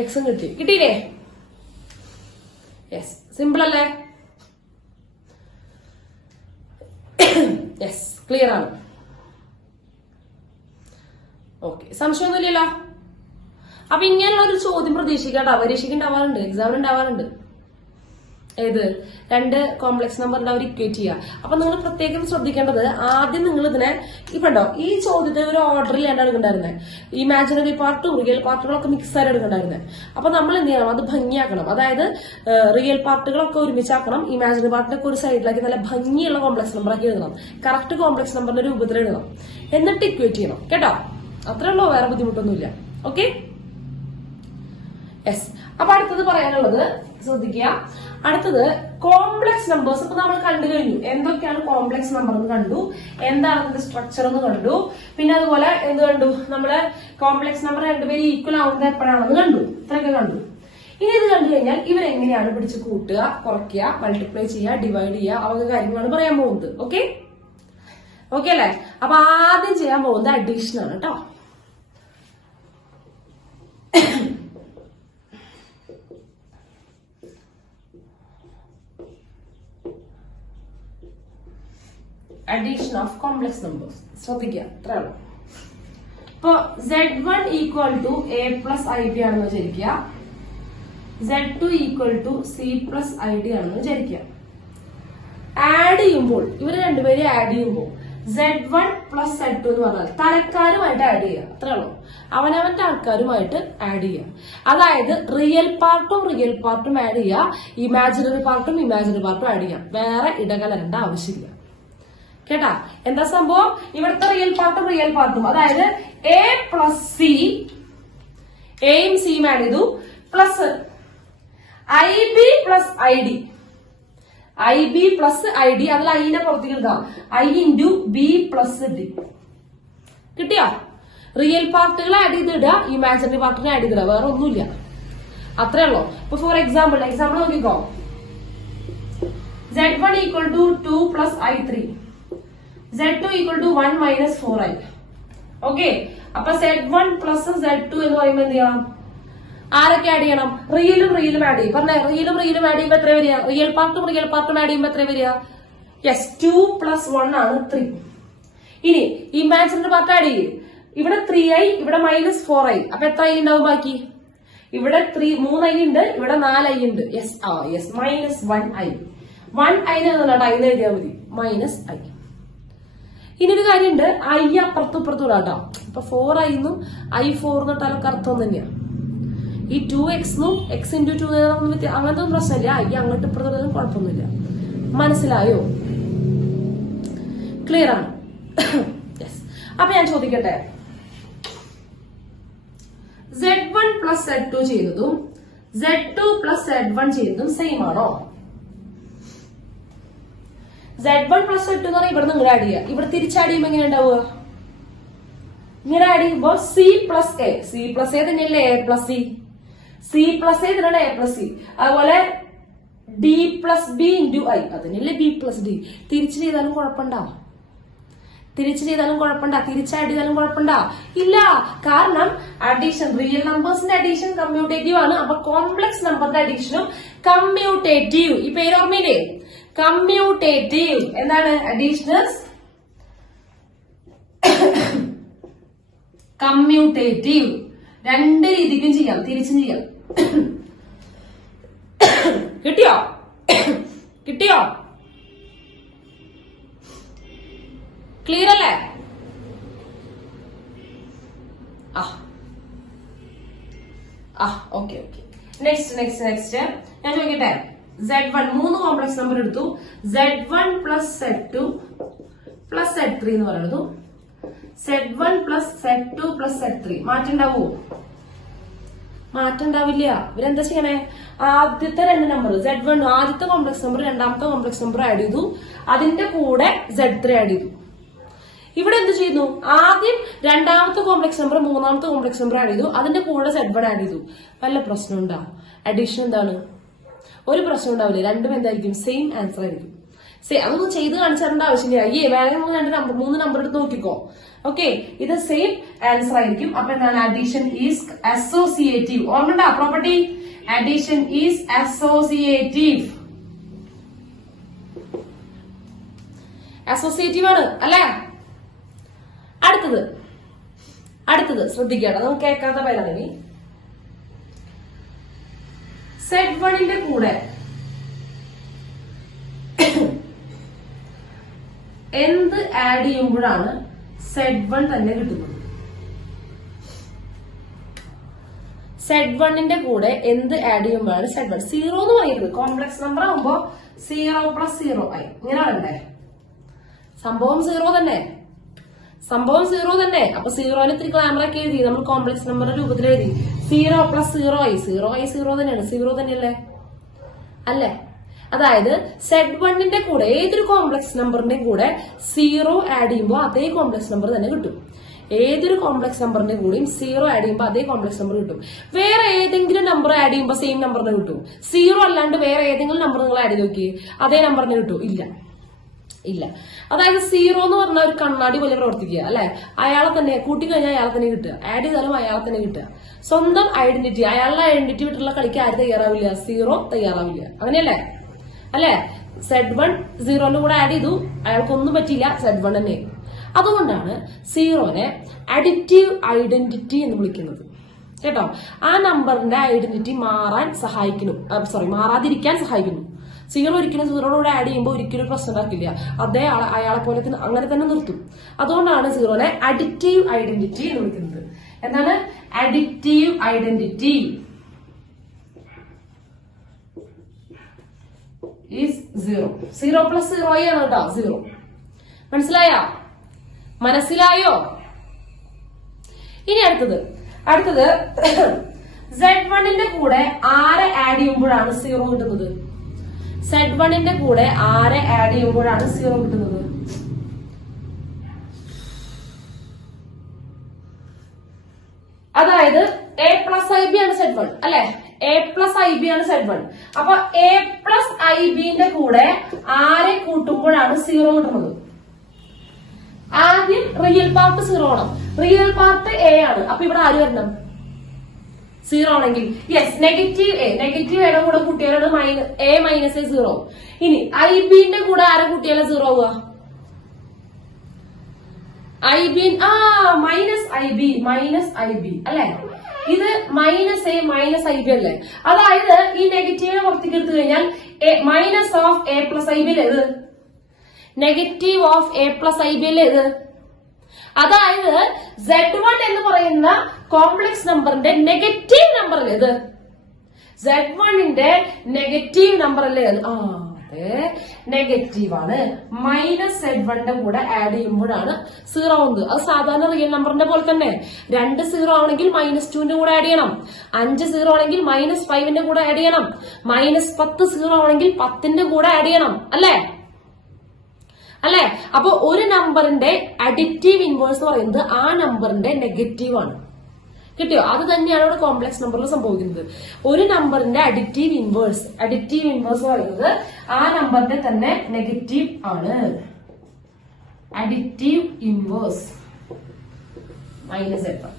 എക്സും കിട്ടിയില്ലേ? യെസ്, സിമ്പിൾ അല്ലേ? യെസ്, ക്ലിയർ ആണ്. ഓക്കെ, സംശയമൊന്നുമില്ലല്ലോ. അപ്പൊ ഇങ്ങനെയുള്ള ഒരു ചോദ്യം പ്രതീക്ഷിക്കാട്ടോ. പരീക്ഷയ്ക്ക് ഉണ്ടാവാറുണ്ട്, എക്സാമിന് ഉണ്ടാവാറുണ്ട്. ഏത്? രണ്ട് കോംപ്ലക്സ് നമ്പറിന്റെ അവർ ഇക്വേറ്റ് ചെയ്യുക. അപ്പൊ നിങ്ങൾ പ്രത്യേകം ശ്രദ്ധിക്കേണ്ടത്, ആദ്യം നിങ്ങൾ ഇതിനെ ഇപ്പോ ഈ ചോദ്യത്തെ ഒരു ഓർഡറിലാണ് എടുക്കണ്ടായിരുന്നത്. ഇമാജിനറി പാർട്ടും റിയൽ പാർട്ടുകളൊക്കെ മിക്സ് ആയിട്ട് എടുക്കണ്ടായിരുന്നത്. അപ്പൊ നമ്മൾ എന്ത് ചെയ്യണം? അത് ഭംഗിയാക്കണം. അതായത് റിയൽ പാർട്ടുകളൊക്കെ ഒരുമിച്ചാക്കണം, ഇമാജിനറി പാർട്ടിനൊക്കെ ഒരു സൈഡിലാക്കി നല്ല ഭംഗിയുള്ള കോംപ്ലക്സ് നമ്പറാക്കി എഴുതണം. കറക്റ്റ് കോംപ്ലക്സ് നമ്പറിന്റെ രൂപത്തിൽ എഴുതണം. എന്നിട്ട് ഇക്വേറ്റ് ചെയ്യണം കേട്ടോ. അത്രേ ഉള്ളൂ, വേറെ ബുദ്ധിമുട്ടൊന്നുമില്ല. Okay, yes. അപ്പൊ അടുത്തത് പറയാനുള്ളത് ശ്രദ്ധിക്കുക. അടുത്തത് കോംപ്ലക്സ് നമ്പേഴ്സ്. ഇപ്പൊ നമ്മൾ കണ്ടു കഴിഞ്ഞു എന്തൊക്കെയാണ് കോംപ്ലക്സ് നമ്പർ എന്ന് കണ്ടു, എന്താണ് അതിന്റെ സ്ട്രക്ചർ എന്ന് കണ്ടു. പിന്നെ അതുപോലെ എന്ത് കണ്ടു? നമ്മള് കോംപ്ലക്സ് നമ്പർ രണ്ടുപേരും ഈക്വൽ ആവുന്നത് എപ്പോഴാണെന്ന് കണ്ടു. ഇത്രയൊക്കെ കണ്ടു. ഇനി ഇത് കണ്ടു കഴിഞ്ഞാൽ ഇവരെങ്ങനെയാണ് പിടിച്ച് കൂട്ടുക, കുറയ്ക്കുക, മൾട്ടിപ്ലൈ ചെയ്യുക, ഡിവൈഡ് ചെയ്യുക, അവർക്ക് കാര്യങ്ങളാണ് പറയാൻ പോകുന്നത്. ഓക്കെ അല്ലേ? അപ്പൊ ആദ്യം ചെയ്യാൻ പോകുന്നത് അഡീഷൻ ആണ് കേട്ടോ. അഡീഷൻ ഓഫ് കോംപ്ലക്സ് നമ്പേഴ്സ് ശ്രദ്ധിക്കുക. അത്രയാണ്. ഇപ്പൊ z1 ഈക്വൽ ടു a+ib ആണെന്ന് വിചാരിക്കുക, z2 ഈക്വൽ ടു c+id ആണെന്ന് വിചാരിക്കുക. ആഡ് ചെയ്യുമ്പോൾ ഇവര് രണ്ടുപേരും ആഡ് ചെയ്യുമ്പോൾ z1 + z2 എന്ന് പറഞ്ഞാൽ തരക്കാരുമായിട്ട് ആഡ് ചെയ്യുക. അത്രയുള്ളൂ. അവനവന്റെ ആൾക്കാരുമായിട്ട് ആഡ് ചെയ്യുക. അതായത് റിയൽ പാർട്ടും ആഡ് ചെയ്യുക, ഇമാജിനറി പാർട്ടും ആഡ് ചെയ്യാം. വേറെ ഇടകലരേണ്ട ആവശ്യമില്ല കേട്ടാ. എന്താ സംഭവം? ഇവിടുത്തെ റിയൽ പാർട്ടും അതായത് a + c, എയും സിയും ആഡ് ചെയ്തു, പ്ലസ് ib + id, അതിൽ ഐനെ പുറത്തേക്ക് എടുക്കാം. i × b + d കിട്ടിയോ? റിയൽ പാർട്ടുകൾ ആഡ് ചെയ്തിടുക, ഇമാജിനറി പാർട്ടിനെ ആഡ് ചെയ്തിടുക, വേറെ ഒന്നുമില്ല. അത്രേ ഉള്ളൂ. ഇപ്പൊ ഫോർ എക്സാമ്പിൾ നോക്കിക്കോ. z1 equal to 2 + i3, z2 equal to 1 - 4i. Okay, അപ്പൊ z1 + z2 എന്ന് പറയുമ്പോൾ എന്ത് ചെയ്യാം? ആരൊക്കെ ആഡ് ചെയ്യണം? റിയലും ആഡ് ചെയ്യും. പറഞ്ഞേ, റിയലും ആഡ് ചെയ്യുമ്പോൾ എത്ര വരിക? റിയൽ പാർട്ടും ആഡ് ചെയ്യുമ്പോൾ എത്ര വരിക? യെസ്, 2 + 1 ആണ് 3. ഇനി ഇമാജിനറി പാർട്ട് ആഡ് ചെയ്യും. ഇവിടെ 3i, ഇവിടെ -4i. അപ്പൊ എത്ര i ഉണ്ടാവും ബാക്കി? ഇവിടെ 3i ഉണ്ട്, ഇവിടെ 4i ഉണ്ട്. Yes, -1i. 1i എഴുതിയാൽ മതി, -i. ഇനി ഒരു കാര്യമുണ്ട്, i അപ്പുറത്തും ഇപ്പുറത്തും കേട്ടോ. ഇപ്പൊ 4i ന്നും i4 എന്നിട്ടൊക്കെ അർത്ഥം തന്നെയാ. ഈ 2x നും x × 2 അങ്ങനത്തെ ഒന്നും പ്രശ്നമില്ല. i അങ്ങോട്ട് ഇപ്പുറത്തും കുഴപ്പമൊന്നുമില്ല. മനസ്സിലായോ? ക്ലിയർ ആണ്? യെസ്. അപ്പൊ ഞാൻ ചോദിക്കട്ടെ, Z1 + Z2 ചെയ്യുന്നതും Z2 + Z1 ചെയ്യുന്നതും സെയിം ആണോ? Z1 + Z2 എന്ന് പറഞ്ഞാൽ ഇവിടെ നിങ്ങൾ ആഡ് ചെയ്യുക. ഇവിടെ തിരിച്ചാഡ് ചെയ്യുമ്പോൾ എങ്ങനെ ഉണ്ടാവുക? ഇങ്ങനെ ആഡ് ചെയ്യുമ്പോ C + A. C + A തന്നെയല്ലേ A + C. C + A തന്നെയാണ് A + C. അതുപോലെ D + B × I അതന്നെയല്ലേ B + D. തിരിച്ചു ചെയ്താലും കുഴപ്പമുണ്ടാവും. തിരിച്ചാഡ് ചെയ്താലും കുഴപ്പമുണ്ടാ? ഇല്ല. കാരണം അഡീഷൻ, റിയൽ നമ്പേഴ്സിന്റെ അഡീഷൻ കമ്മ്യൂട്ടേറ്റീവ് ആണ്. അപ്പൊ കോംപ്ലക്സ് നമ്പറിന്റെ അഡീഷനും കമ്മ്യൂട്ടേറ്റീവ്. ഈ പേര് ഓർമ്മയില്ലേ? കമ്മ്യൂട്ടേറ്റീവ്. എന്താണ്? അഡീഷണൽസ് കമ്മ്യൂട്ടേറ്റീവ്. രണ്ട് രീതിക്കും ചെയ്യാം, തിരിച്ചും ചെയ്യാം. കിട്ടിയോ? ക്ലിയർ അല്ലേ? ഓക്കെ. നെക്സ്റ്റ് ഞാൻ ചോദിക്കട്ടെ, Z1 3 കോംപ്ലക്സ് നമ്പർ എടുത്തു. Z1 + Z2 + Z3 എന്ന് പറയുന്നത് Z1 + Z2 + Z3 മാറ്റുണ്ടാവോ? മാറ്റുണ്ടാവില്ല. ഇവരെന്താ ചെയ്യണേ? ആദ്യത്തെ രണ്ട് നമ്പർ Z1 ആദ്യത്തെ കോംപ്ലക്സ് നമ്പർ, രണ്ടാമത്തെ കോംപ്ലക്സ് നമ്പർ ആഡ് ചെയ്തു. അതിന്റെ കൂടെ Z3 ആഡ് ചെയ്തു. ഇവിടെ എന്ത് ചെയ്യുന്നു? ആദ്യം രണ്ടാമത്തെ കോംപ്ലക്സ് നമ്പർ, മൂന്നാമത്തെ കോംപ്ലക്സ് നമ്പർ ആഡ് ചെയ്തു. അതിന്റെ കൂടെ Z1 ആഡ് ചെയ്തു. വല്ല പ്രശ്നം ഉണ്ടാ? അഡീഷൻ എന്താണ്? ഒരു പ്രശ്നം ഉണ്ടാവില്ല. രണ്ടും എന്തായിരിക്കും? സെയിം ആൻസർ ആയിരിക്കും. അതൊന്നും ചെയ്ത് കാണിച്ചു തരേണ്ട ആവശ്യമില്ല. വേറെ 3 നമ്പർ എടുത്ത് നോക്കിക്കോ. ഓക്കെ, ഇത് സെയിം ആൻസർ ആയിരിക്കും. അപ്പൊ എന്താണ്? Addition is associative. ഓർമ്മ property? Addition is associative. Associative ആണ് അല്ലേ? അടുത്തത് ശ്രദ്ധിക്കണം, നമുക്ക് കേൾക്കാത്ത പേരാണെങ്കിൽ Z1ന്റെ കൂടെ എന്ത് ആഡ് ചെയ്യുമ്പോഴാണ് Z1 തന്നെ കിട്ടുന്നത്? Z1ന്റെ കൂടെ എന്ത് ആഡ് ചെയ്യുമ്പോഴാണ് Z1? 0 എന്ന് പറയുന്നത് കോംപ്ലക്സ് നമ്പർ ആകുമ്പോ 0 + 0i ഇങ്ങനെ വേണ്ടേ? സംഭവം 0 തന്നെ. അപ്പൊ 0ന് ഇത്തിരി ക്ലാമറൊക്കെ എഴുതി, നമ്മൾ കോംപ്ലക്സ് നമ്പറിന്റെ രൂപത്തിൽ എഴുതി. 0 + 0i 0 തന്നെയാണ്. 0 തന്നെയല്ലേ? അല്ലേ? അതായത് Z1ന്റെ കൂടെ ഏതൊരു കോംപ്ലക്സ് നമ്പറിന്റെയും കൂടെ 0 ആഡ് ചെയ്യുമ്പോൾ അതേ കോംപ്ലക്സ് നമ്പർ തന്നെ കിട്ടും. ഏതൊരു കോംപ്ലക്സ് നമ്പറിന്റെ കൂടെയും 0 ആഡ് ചെയ്യുമ്പോൾ അതേ കോംപ്ലക്സ് നമ്പർ കിട്ടും. വേറെ ഏതെങ്കിലും നമ്പർ ആഡ് ചെയ്യുമ്പോൾ സെയിം നമ്പറിന് കിട്ടും. 0 അല്ലാണ്ട് വേറെ ഏതെങ്കിലും നമ്പർ നിങ്ങൾ ആഡ് ചെയ്ത് നോക്കി, അതേ നമ്പറിന് കിട്ടും? ഇല്ല. അതായത് 0 എന്ന് പറഞ്ഞ ഒരു കണ്ണാടി പോലെ പ്രവർത്തിക്കുക അല്ലെ? അയാളെ തന്നെ കൂട്ടിക്കഴിഞ്ഞാൽ അയാളെ തന്നെ കിട്ടുക, ആഡ് ചെയ്താലും അയാളെ തന്നെ കിട്ടുക. സ്വന്തം ഐഡന്റിറ്റി, അയാളുടെ ഐഡന്റിറ്റി വിട്ടുള്ള കളിക്ക് ആര് തയ്യാറാവില്ല? 0 തയ്യാറാവില്ല. അങ്ങനെയല്ലേ? അല്ലെ? Z1 0ന്റെ കൂടെ ആഡ് ചെയ്തു, അയാൾക്കൊന്നും പറ്റിയില്ല, Z1 തന്നെ. അതുകൊണ്ടാണ് 0നെ അഡിറ്റീവ് ഐഡന്റിറ്റി എന്ന് വിളിക്കുന്നത്. കേട്ടോ? ആ നമ്പറിന്റെ ഐഡന്റിറ്റി മാറാതിരിക്കാൻ സഹായിക്കുന്നു. 0 ഒരിക്കലും 0നോട് ആഡ് ചെയ്യുമ്പോൾ ഒരിക്കലും പ്രശ്നം ഉണ്ടാക്കില്ല. അതേ അയാളെ പോലെ അങ്ങനെ തന്നെ നിർത്തും. അതുകൊണ്ടാണ് 0നെ അഡിറ്റീവ് ഐഡന്റിറ്റി എന്ന് വിളിക്കുന്നത്. എന്താണ്? Additive identity is 0. 0 + 0i ആണ് കേട്ടോ 0. മനസ്സിലായോ? ഇനി അടുത്തത് Z1ന്റെ കൂടെ ആരെ ആഡ് ചെയ്യുമ്പോഴാണ് 0 കിട്ടുന്നത്? Z1ന്റെ കൂടെ ആരെ ആഡ് ചെയ്യുമ്പോഴാണ് 0 കിട്ടുന്നത്? അതായത് A + IB ആണ് Z1 അല്ലെ? A + IB ആണ് Z1. അപ്പൊ A + IBന്റെ കൂടെ ആരെ കൂട്ടുമ്പോഴാണ് 0 കിട്ടുന്നത്? ആദ്യം റിയൽ പാർട്ട് 0 ആണ്. റിയൽ പാർട്ട് A ആണ്. അപ്പൊ ഇവിടെ ആര് വരണം? സീറോ ആണെങ്കിൽ യെസ് നെഗറ്റീവ് എയുടെ കൂടെ കൂട്ടിയാലാണ് എ മൈനസ് എ സീറോ. ഇനി ഐ ബിന്റെ കൂടെ ആരെ കൂട്ടിയാലും സീറോ ആവുക? മൈനസ് ഐ ബി അല്ലെ? ഇത് minus A minus I B അല്ലേ? അതായത് ഈ നെഗറ്റീവിനെ പുറത്തേക്ക് എടുത്തു കഴിഞ്ഞാൽ minus of A plus i B അല്ലേ ഇത്? Negative of A plus i B അല്ലേ ഇത്? അതായത് Z1 എന്ന് പറയുന്ന കോംപ്ലക്സ് നമ്പറിന്റെ നെഗറ്റീവ് നമ്പർ അല്ലേ ഇത്? Z1ന്റെ നെഗറ്റീവ് നമ്പർ അല്ലേ അത്? അതെ, നെഗറ്റീവ് ആണ്. മൈനസ് Z1ന്റെ കൂടെ ആഡ് ചെയ്യുമ്പോഴാണ് സീറോ ആവുന്നത്. അത് സാധാരണ റിയൽ നമ്പറിന്റെ പോലെ തന്നെ. 2 സീറോ ആണെങ്കിൽ -2ന്റെ കൂടെ ആഡ് ചെയ്യണം. 5 സീറോ ആണെങ്കിൽ -5ന്റെ കൂടെ ആഡ് ചെയ്യണം. -10 സീറോ ആണെങ്കിൽ 10ന്റെ കൂടെ ആഡ് ചെയ്യണം. അല്ലേ? അപ്പൊ ഒരു നമ്പറിന്റെ അഡിറ്റീവ് ഇൻവേഴ്സ് എന്ന് പറയുന്നത് ആ നമ്പറിന്റെ നെഗറ്റീവ് ആണ്. കിട്ടിയോ? അത് തന്നെയാണ് ഇവിടെ കോംപ്ലക്സ് നമ്പറിൽ സംഭവിക്കുന്നത്. ഒരു നമ്പറിന്റെ അഡിറ്റീവ് ഇൻവേഴ്സ് പറയുന്നത് ആ നമ്പറിന്റെ തന്നെ നെഗറ്റീവ് ആണ്. Additive inverse -1.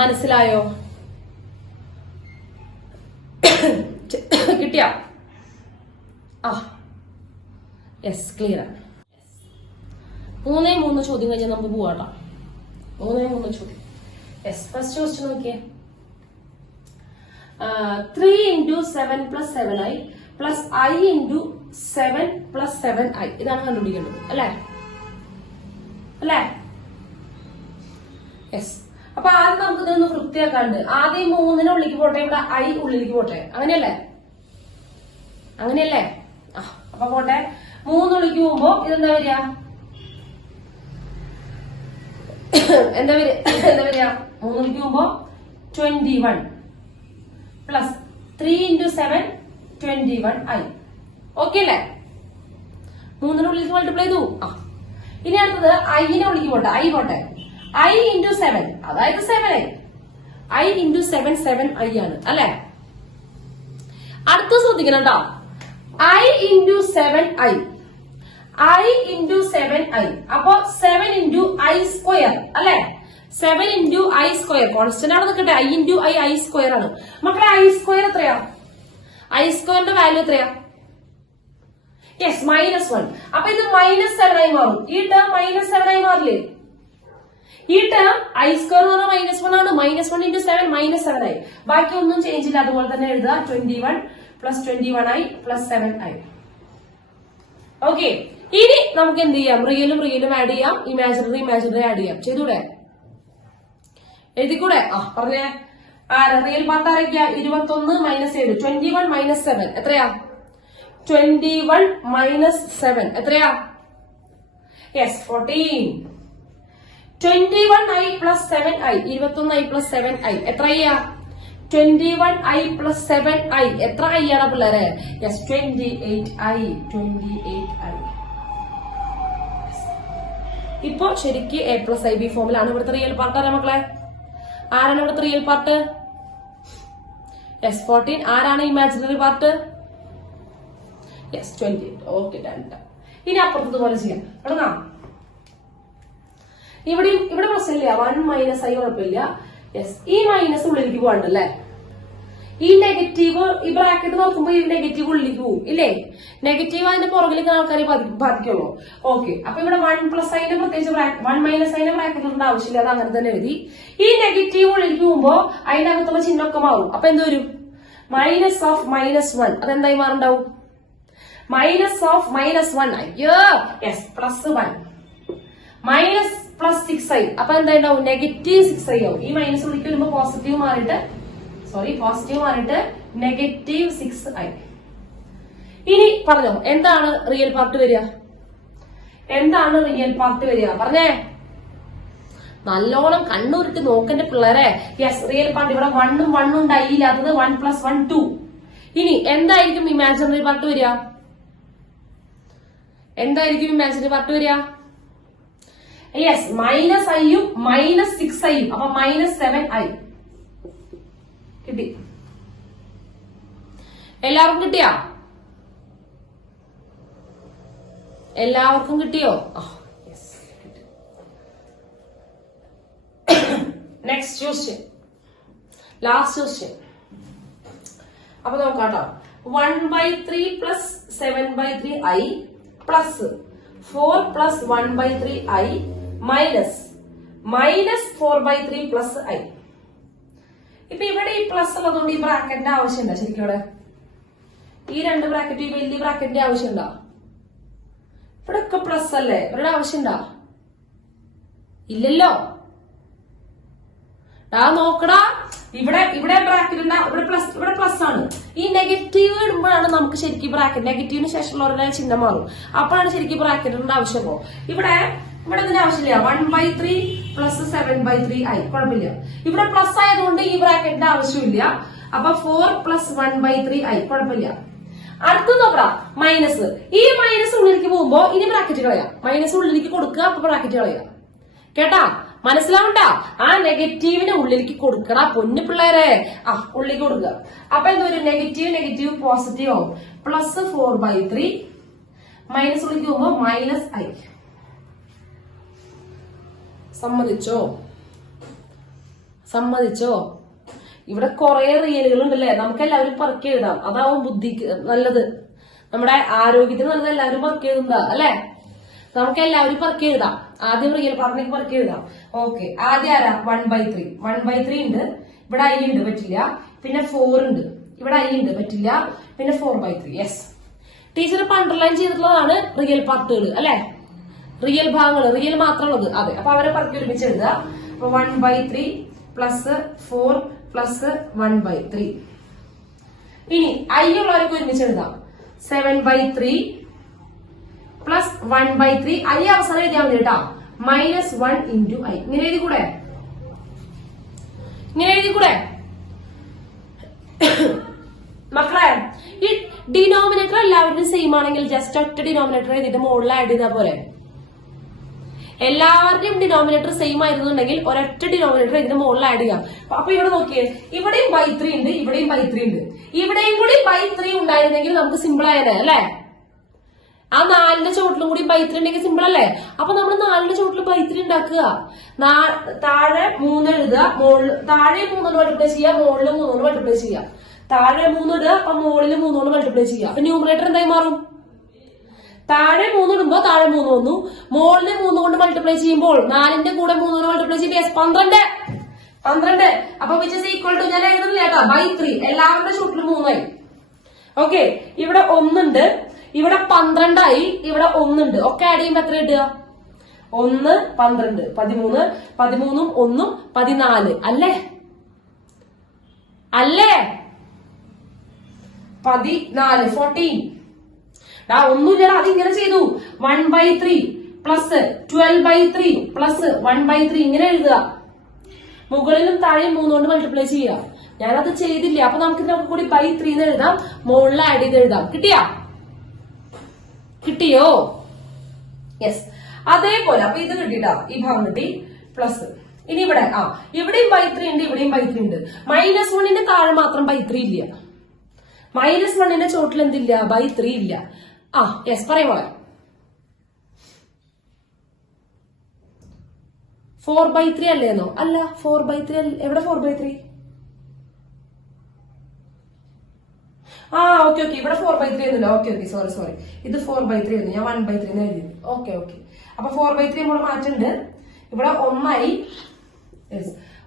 മനസ്സിലായോ? കിട്ടിയ? യെസ്, ക്ലിയർ ആണ്. 3 ചോദ്യം കഴിഞ്ഞാൽ നമുക്ക് പോവാട്ടോ. 3 ചോദ്യം. യെസ്, ഫസ്റ്റ് ക്വസ്റ്റ്യൻ നോക്കിയേ. 3 into 7 plus 7i plus I into 7 plus 7i. ഇതാണ് കണ്ടുപിടിക്കേണ്ടത് അല്ലേ? യെസ്. അപ്പൊ ആദ്യം നമുക്ക് ഇതൊന്ന് വൃത്തിയാക്കാണ്ട് ആദ്യം 3നെ ഉള്ളിലേക്ക് പോട്ടെ, ഇവിടെ I ഉള്ളിലേക്ക് പോട്ടെ. അങ്ങനെയല്ലേ? അപ്പൊ പോട്ടെ. 3 ഉള്ളിലേക്ക് പോകുമ്പോ ഇതെന്താ വരിക? എന്താ വരിക? 3 ഉള്ളിലേക്ക് പോകുമ്പോ 21 പ്ലസ് 3 into 7 21i. ഓക്കെ അല്ലേ? 3നെ ഉള്ളിലേക്ക് മൾട്ടിപ്ലൈ ചെയ്തു. ഇനി അടുത്തത് ഐനെ ഉള്ളിലേക്ക് പോട്ടെ. പോട്ടെ. I into 7 അതായത് 7i. I into 7 7i ആണ് അല്ലെ? അടുത്ത ശ്രദ്ധിക്കണം കേട്ടോ. I into 7i. അപ്പൊ 7 into i സ്ക്വയർ അല്ലെ? 7 into i സ്ക്വയർ കോൺസ്റ്റന്റ് ആണ് നിൽക്കട്ടെ. I into i സ്ക്വയർ ആണ്. മക്കളെ i സ്ക്വയർ എത്രയാ? I സ്ക്വയറിന്റെ വാല്യൂ എത്രയാ? യെസ്, -1. അപ്പൊ ഇത് -7 ആയി മാറും. ഈ ടേം -7 ആയി മാറില്ലേ? ഈ ടേം i സ്ക്വയർ എന്ന് പറഞ്ഞാൽ -1 ആണ്. -1 into 7 -7 ആയി. ബാക്കി ഒന്നും ചേഞ്ച് ഇല്ല. അതുപോലെ തന്നെ എഴുതുക. 21 plus 21i plus 7i. Okay, ഇനി നമുക്ക് എന്ത് ചെയ്യാം? റിയലും ആഡ് ചെയ്യാം, ഇമാജിനറി ആഡ് ചെയ്യാം. ചെയ്തൂടെ? എഴുതിക്കൂടെ? പറഞ്ഞേ. റിയൽ പാർട്ട് ആരൊക്കെയാ? 21 - 7. 21 - 7 എത്രയാ? 21 - 7 എത്രയാ? Yes, 14. 21i plus 7i. 21i plus 7i എത്രയാ? 21i plus 7i. എത്ര i ആണ് പിള്ളേരെ? Yes, 28i. ഇപ്പൊ ശരിക്ക് a plus ib ഫോമിലാണ്. ഇവിടുത്തെ റിയൽ പാർട്ട് ആരാ മക്കളെ? ആരാണ് ഇവിടുത്തെ റിയൽ പാർട്ട്? യെസ്, 14. ആരാണ് imaginary part? Yes, 28. Okay, done. ഇനി അപ്പുറത്തതുപോലെ ചെയ്യാം. തുടങ്ങാം. ഇവിടെ പ്രശ്നമില്ല. 1 - i കുഴപ്പമില്ല. യെസ്, ഈ മൈനസ് ഉള്ളിലേക്ക് പോകണ്ടല്ലേ? ഈ നെഗറ്റീവ് ഈ ബ്രാക്കറ്റ് നോക്കുമ്പോ ഈ നെഗറ്റീവ് ഉള്ളിലേക്ക് പോകും ഇല്ലേ? നെഗറ്റീവ് അതിന്റെ പുറകിലേക്ക് ആൾക്കാരെ ബാധിക്കുള്ളൂ. ഓക്കെ, അപ്പൊ ഇവിടെ 1 + i പ്രത്യേകിച്ച് 1 - i ബ്രാക്കറ്റ് ഇടേണ്ട ആവശ്യമില്ല. അത് അങ്ങനെ തന്നെ എഴുതി. ഈ നെഗറ്റീവ് ഉള്ളിലേക്ക് പോകുമ്പോ അതിനകത്തുള്ള ചിഹ്നമൊക്കെ മാറും. അപ്പൊ എന്ത് വരും? Minus of -1. അതെന്തായി മാറുണ്ടാവും? -1. അയ്യോ, യെസ്, +1 മൈനസ് +6i. അപ്പൊ എന്തായിട്ടുണ്ടാവും? -6i ആവും. ഈ മൈനസ് ഉള്ളിലേക്ക് വരുമ്പോ പോസിറ്റീവ് മാറിയിട്ട് -6i. ഇനി പറഞ്ഞോ, എന്താണ് റിയൽ പാർട്ട് വരിക? പറഞ്ഞേ. നല്ലോണം കണ്ണൂരിട്ട് നോക്കന്റെ പിള്ളേരെ. യെസ്, റിയൽ പാർട്ട് ഇവിടെ 1 ഉണ്ട്. i ഇല്ലാത്തത് 1 + 1 2. ഇനി എന്തായിരിക്കും ഇമാജിനറി പാർട്ട് വരിക? യെസ്, -iയും -6iയും. അപ്പൊ -7i കിട്ടി. എല്ലാവർക്കും കിട്ടിയോ? Next question, last question. അപ്പൊ നോക്കാട്ടോ. 1/3 plus 7/3i plus 4 plus 1/3i minus 4/3 plus i. ഇപ്പൊ ഇവിടെ ഈ പ്ലസ് ഉള്ളതുകൊണ്ട് ഈ ബ്രാക്കറ്റിന്റെ ആവശ്യമുണ്ടോ ശരിക്കും? ഇവിടെ ഈ രണ്ട് ബ്രാക്കറ്റ്, ഈ വലിയ ബ്രാക്കറ്റിന്റെ ആവശ്യമുണ്ടോ? ഇവിടെ ഒക്കെ പ്ലസ് അല്ലേ, ഇവരുടെ ആവശ്യമുണ്ടോ? ഇല്ലല്ലോ. നോക്കടാ, ഇവിടെ ബ്രാക്കറ്റ് ഇവിടെ പ്ലസ് ആണ്. ഈ നെഗറ്റീവ് ഇടുമ്പോഴാണ് നമുക്ക് ശരിക്കും ബ്രാക്കറ്റ്, നെഗറ്റീവിന് ശേഷമുള്ളവരുടെ ചിഹ്നം മാറും. അപ്പോഴാണ് ശരിക്കും ബ്രാക്കറ്റിന്റെ ആവശ്യമോ. ഇവിടെ ഇതിന്റെ ആവശ്യമില്ല. 1/3 പ്ലസ് 7/3i കുഴപ്പമില്ല. ഇവിടെ പ്ലസ് ആയതുകൊണ്ട് ഈ ബ്രാക്കറ്റിന്റെ ആവശ്യമില്ല. അപ്പൊ 4 പ്ലസ് 1/3i കുഴപ്പമില്ല. അടുത്ത് നോക്കടാ, മൈനസ്. ഈ മൈനസ് ഉള്ളിലേക്ക് പോകുമ്പോ ഇനി ബ്രാക്കറ്റ് കളയാം. മൈനസ് ഉള്ളിലേക്ക് കൊടുക്കുക, അപ്പൊ ബ്രാക്കറ്റ് കളയാം. കേട്ടാ, മനസ്സിലാവണ്ട? ആ നെഗറ്റീവിനെ ഉള്ളിലേക്ക് കൊടുക്കട പൊന്നു പിള്ളേരെ. ഉള്ളിലേക്ക് കൊടുക്കുക. അപ്പൊ എന്തൊരു നെഗറ്റീവ് പോസിറ്റീവ് ആവും. പ്ലസ് 4/3 മൈനസ് ഉള്ളിലേക്ക് പോകുമ്പോ മൈനസ് i. സമ്മതിച്ചോ? ഇവിടെ കുറെ റിയലുകൾ ഉണ്ടല്ലേ, നമുക്ക് എല്ലാവരും പറക്കി എഴുതാം. അതാവും ബുദ്ധിക്ക് നല്ലത്, നമ്മുടെ ആരോഗ്യത്തിന് നല്ലത്. എല്ലാവരും പറക്കി എഴുതുന്നതാ അല്ലെ? നമുക്ക് എല്ലാവരും പറക്കി എഴുതാം. ആദ്യം റിയൽ പറഞ്ഞേക്ക് പറക്കി എഴുതാം. ഓക്കെ, ആദ്യം ആരാ? 1/3 ഉണ്ട്. ഇവിടെ i ഉണ്ട്, പറ്റില്ല. പിന്നെ 4 ഉണ്ട്, ഇവിടെ i ഉണ്ട്, പറ്റില്ല. പിന്നെ 4/3. യെസ്, ടീച്ചർ അണ്ടർലൈൻ ചെയ്തിട്ടുള്ളതാണ് റിയൽ പാർട്ടുകൾ അല്ലെ, റിയൽ ഭാഗങ്ങൾ, റിയൽ മാത്രമുള്ളത്. അതെ, അപ്പൊ അവരെ പറക്കി ഒരുമിച്ച് എഴുതുക. അപ്പൊ 1/3 പ്ലസ് 4 പ്ലസ് 1/3. ഇനി i ഉള്ളവർക്ക് ഒരുമിച്ച് എഴുതാം. 7/3 പ്ലസ് 1/3. i അവസാനം എഴുതിയാൽ മതി കേട്ടോ. Minus 1 into i. ഇങ്ങനെ എഴുതിക്കൂടെ? മക്കളെ, ഈ ഡിനോമിനേറ്റർ എല്ലാവരും സെയിം ആണെങ്കിൽ ജസ്റ്റ് ഒറ്റ ഡിനോമിനേറ്റർ എഴുതിയിട്ട് മുകളിൽ ആഡ് ചെയ്താൽ പോലെ. എല്ലാവരുടെയും ഡിനോമിനേറ്റർ സെയിം ആയിരുന്നുണ്ടെങ്കിൽ ഒരൊറ്റ ഡിനോമിനേറ്റർ ഇതിന് മുകളിൽ ആഡ് ചെയ്യാം. അപ്പൊ ഇവിടെ നോക്കിയേ, ഇവിടെയും /3 ഉണ്ട്, ഇവിടെയും /3 ഉണ്ട്. ഇവിടെയും കൂടി /3 ഉണ്ടായിരുന്നെങ്കിൽ നമുക്ക് സിമ്പിൾ ആയത് അല്ലെ. ആ 4ന്റെ ചോട്ടിലും കൂടി /3 ഉണ്ടെങ്കിൽ സിമ്പിൾ അല്ലേ. അപ്പൊ നമ്മൾ 4ന്റെ ചോട്ടിൽ /3 ഉണ്ടാക്കുക. താഴെ 3 എഴുതുക, താഴെ 3 മൾട്ടിപ്ലൈ ചെയ്യുക, മുകളിൽ 3 മൾട്ടിപ്ലൈ ചെയ്യുക. താഴെ 3 ഇടുക, അപ്പൊ മുകളിൽ 3 മൾട്ടിപ്ലൈ ചെയ്യുക. അപ്പൊ ന്യൂമറേറ്റർ എന്തായി മാറും? താഴെ 3 ഇടുമ്പോ താഴെ 3 വന്നു, മുകളിൽ 3 കൊണ്ട് മൾട്ടിപ്ലൈ ചെയ്യുമ്പോൾ 4ന്റെ കൂടെ 3 കൊണ്ട് മൾട്ടിപ്ലൈ ചെയ്ത് 12. അപ്പൊ വിച്ച് ഇസ് ഈക്വൽ ടു, ഞാൻ എഴുതുന്നില്ല കേട്ടോ, /3. എല്ലാവരുടെ ചുറ്റിലും 3 ആയി. ഓക്കെ, ഇവിടെ 1 ഉണ്ട്, ഇവിടെ 12 ആയി, ഇവിടെ 1 ഉണ്ട്. ഒക്കെ ആഡ് ചെയ്യുമ്പോ എത്ര ഇടുക? 1 12 13, 13ഉം 1ഉം 14 അല്ലേ? 14 14. ഒന്നുമില്ല, അതിങ്ങനെ ചെയ്തു. 1/3 പ്ലസ് 12/3 പ്ലസ് 1/3 ഇങ്ങനെ എഴുതുക. മുകളിലും താഴെയും 3 കൊണ്ട് മൾട്ടിപ്ലൈ ചെയ്യുക. ഞാനത് ചെയ്തില്ല. അപ്പൊ നമുക്ക് ഇതിനൊക്കെ കൂടി /3 എന്ന് എഴുതാം, മുകളിൽ ആഡ് ചെയ്ത് എഴുതാം. കിട്ടിയോ? യെസ്, അതേപോലെ. അപ്പൊ ഇത് കിട്ടിട്ടാ, ഈ ഭാഗം കിട്ടി. പ്ലസ് ഇനി ഇവിടെ ഇവിടെയും /3 ഉണ്ട്, ഇവിടെയും /3 ഉണ്ട്. -1ന്റെ താഴെ മാത്രം /3 ഇല്ല. -1ന്റെ ചോട്ടിൽ എന്തില്ല? /3 ഇല്ല. യെസ്, പറയുമോളെ. 4/3 അല്ലേന്നോ? അല്ല, 4/3 എവിടെ? 4/3 ഓക്കെ, ഇവിടെ 4/3 ആയിരുന്നില്ല. ഓക്കെ, സോറി, ഇത് 4/3 ആയിരുന്നു. ഞാൻ 1/3 എഴുതി. ഓക്കെ. അപ്പൊ 4/3 നമ്മൾ മാറ്റുന്നുണ്ട്. ഇവിടെ 1 ആയി.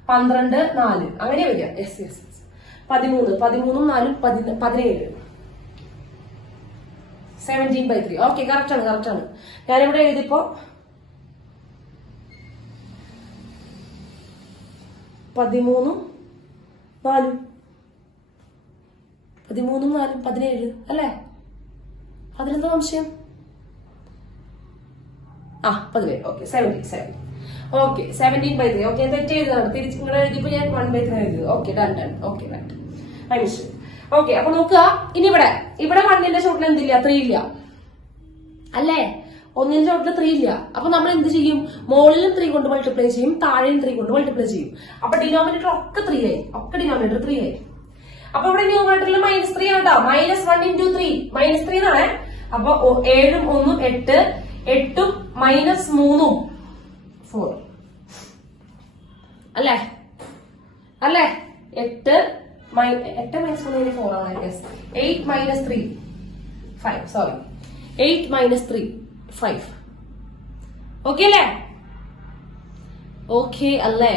12 4 അങ്ങനെ വരിക. യെസ് 13, 13ഉം 4ഉം 17. 17/3. ഓക്കെ, കറക്റ്റ് ആണ്. ഞാനിവിടെ എഴുതിപ്പോ 13ഉം 4ഉം 13ഉം 4ഉം 17 അല്ലേ? അതിലെന്താ സംശയം? 17. ഓക്കെ, 17. ഓക്കെ, 17/3. ഓക്കെ, തെറ്റ് എഴുതാണ്. തിരിച്ച് ഇങ്ങനെ എഴുതിയപ്പോ ഞാൻ 1/3 എഴുതി. Okay, done. Okay, right. Okay, അപ്പൊ നോക്കുക. ഇനി ഇവിടെ 1ന്റെ ചോട്ടിൽ എന്തില്ല? 3 ഇല്ല അല്ലേ? 1ന്റെ ചോട്ടിൽ 3 ഇല്ല. അപ്പൊ നമ്മൾ എന്ത് ചെയ്യും? മുകളിലും 3 കൊണ്ട് മൾട്ടിപ്ലൈ ചെയ്യും, താഴെയും 3 കൊണ്ട് മൾട്ടിപ്ലൈ ചെയ്യും. അപ്പൊ ഡിനോമിനേറ്റർ ഒക്കെ 3 ആയി. ഡിനോമിനേറ്റർ 3 ആയി. അപ്പൊ ഇവിടെ ന്യൂമറേറ്ററിൽ -3 ആണ് കേട്ടോ. -1 ഇൻറ്റു 3 -3 എന്നാണ്. അപ്പൊ 7ഉം 1ഉം 8, 8ഉം -3ഉം 4 അല്ലേ? അല്ലേ? 8 മൈനസ് 1 4 ആണ്. 8 മൈനസ് 3 5. Sorry, 8 minus 3 5. ഓക്കെ അല്ലേ? ഓക്കെ അല്ലേ?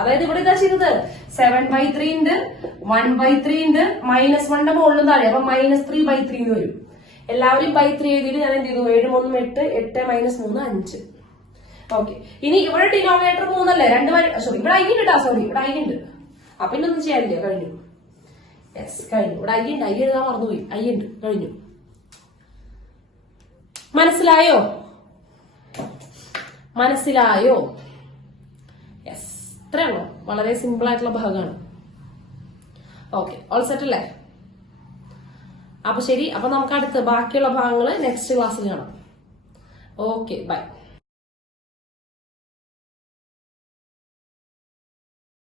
അതായത് ഇവിടെ ഇതാ ചെയ്തത് 7/3 ഉണ്ട്, 1/3 ഉണ്ട്, -1 മുകളിലും താഴെ. അപ്പൊ -3/3 എന്ന് വരും. എല്ലാവരും /3 എഴുതിയിട്ട് ഞാൻ എന്ത് ചെയ്തു? 7 3 8, 8 മൈനസ് 3 5. ഓക്കെ, ഇനി ഇവിടെ ഡിനോമിനേറ്റർ 3 അല്ലേ? 2 സോറി, ഇവിടെ I ഉണ്ട്. സോറി, ഇവിടെ I ഉണ്ട്. അപ്പൊ ഇന്നൊന്നും ചെയ്യാനില്ല. കഴിഞ്ഞു. യെസ്, കഴിഞ്ഞു. ഇവിടെ I ഉണ്ട്. I എഴുതാൻ മറന്നുപോയി. I ഉണ്ട്. കഴിഞ്ഞു. മനസ്സിലായോ? മനസ്സിലായോ? യെസ്, ഇത്രയാണോ? വളരെ സിമ്പിൾ ആയിട്ടുള്ള ഭാഗമാണ്. ഓക്കെ, ഓൾ സെറ്റ് അല്ലേ? അപ്പൊ ശരി, അപ്പൊ നമുക്ക് അടുത്ത് ബാക്കിയുള്ള ഭാഗങ്ങള് നെക്സ്റ്റ് ക്ലാസ്സിൽ കാണാം. Okay, by.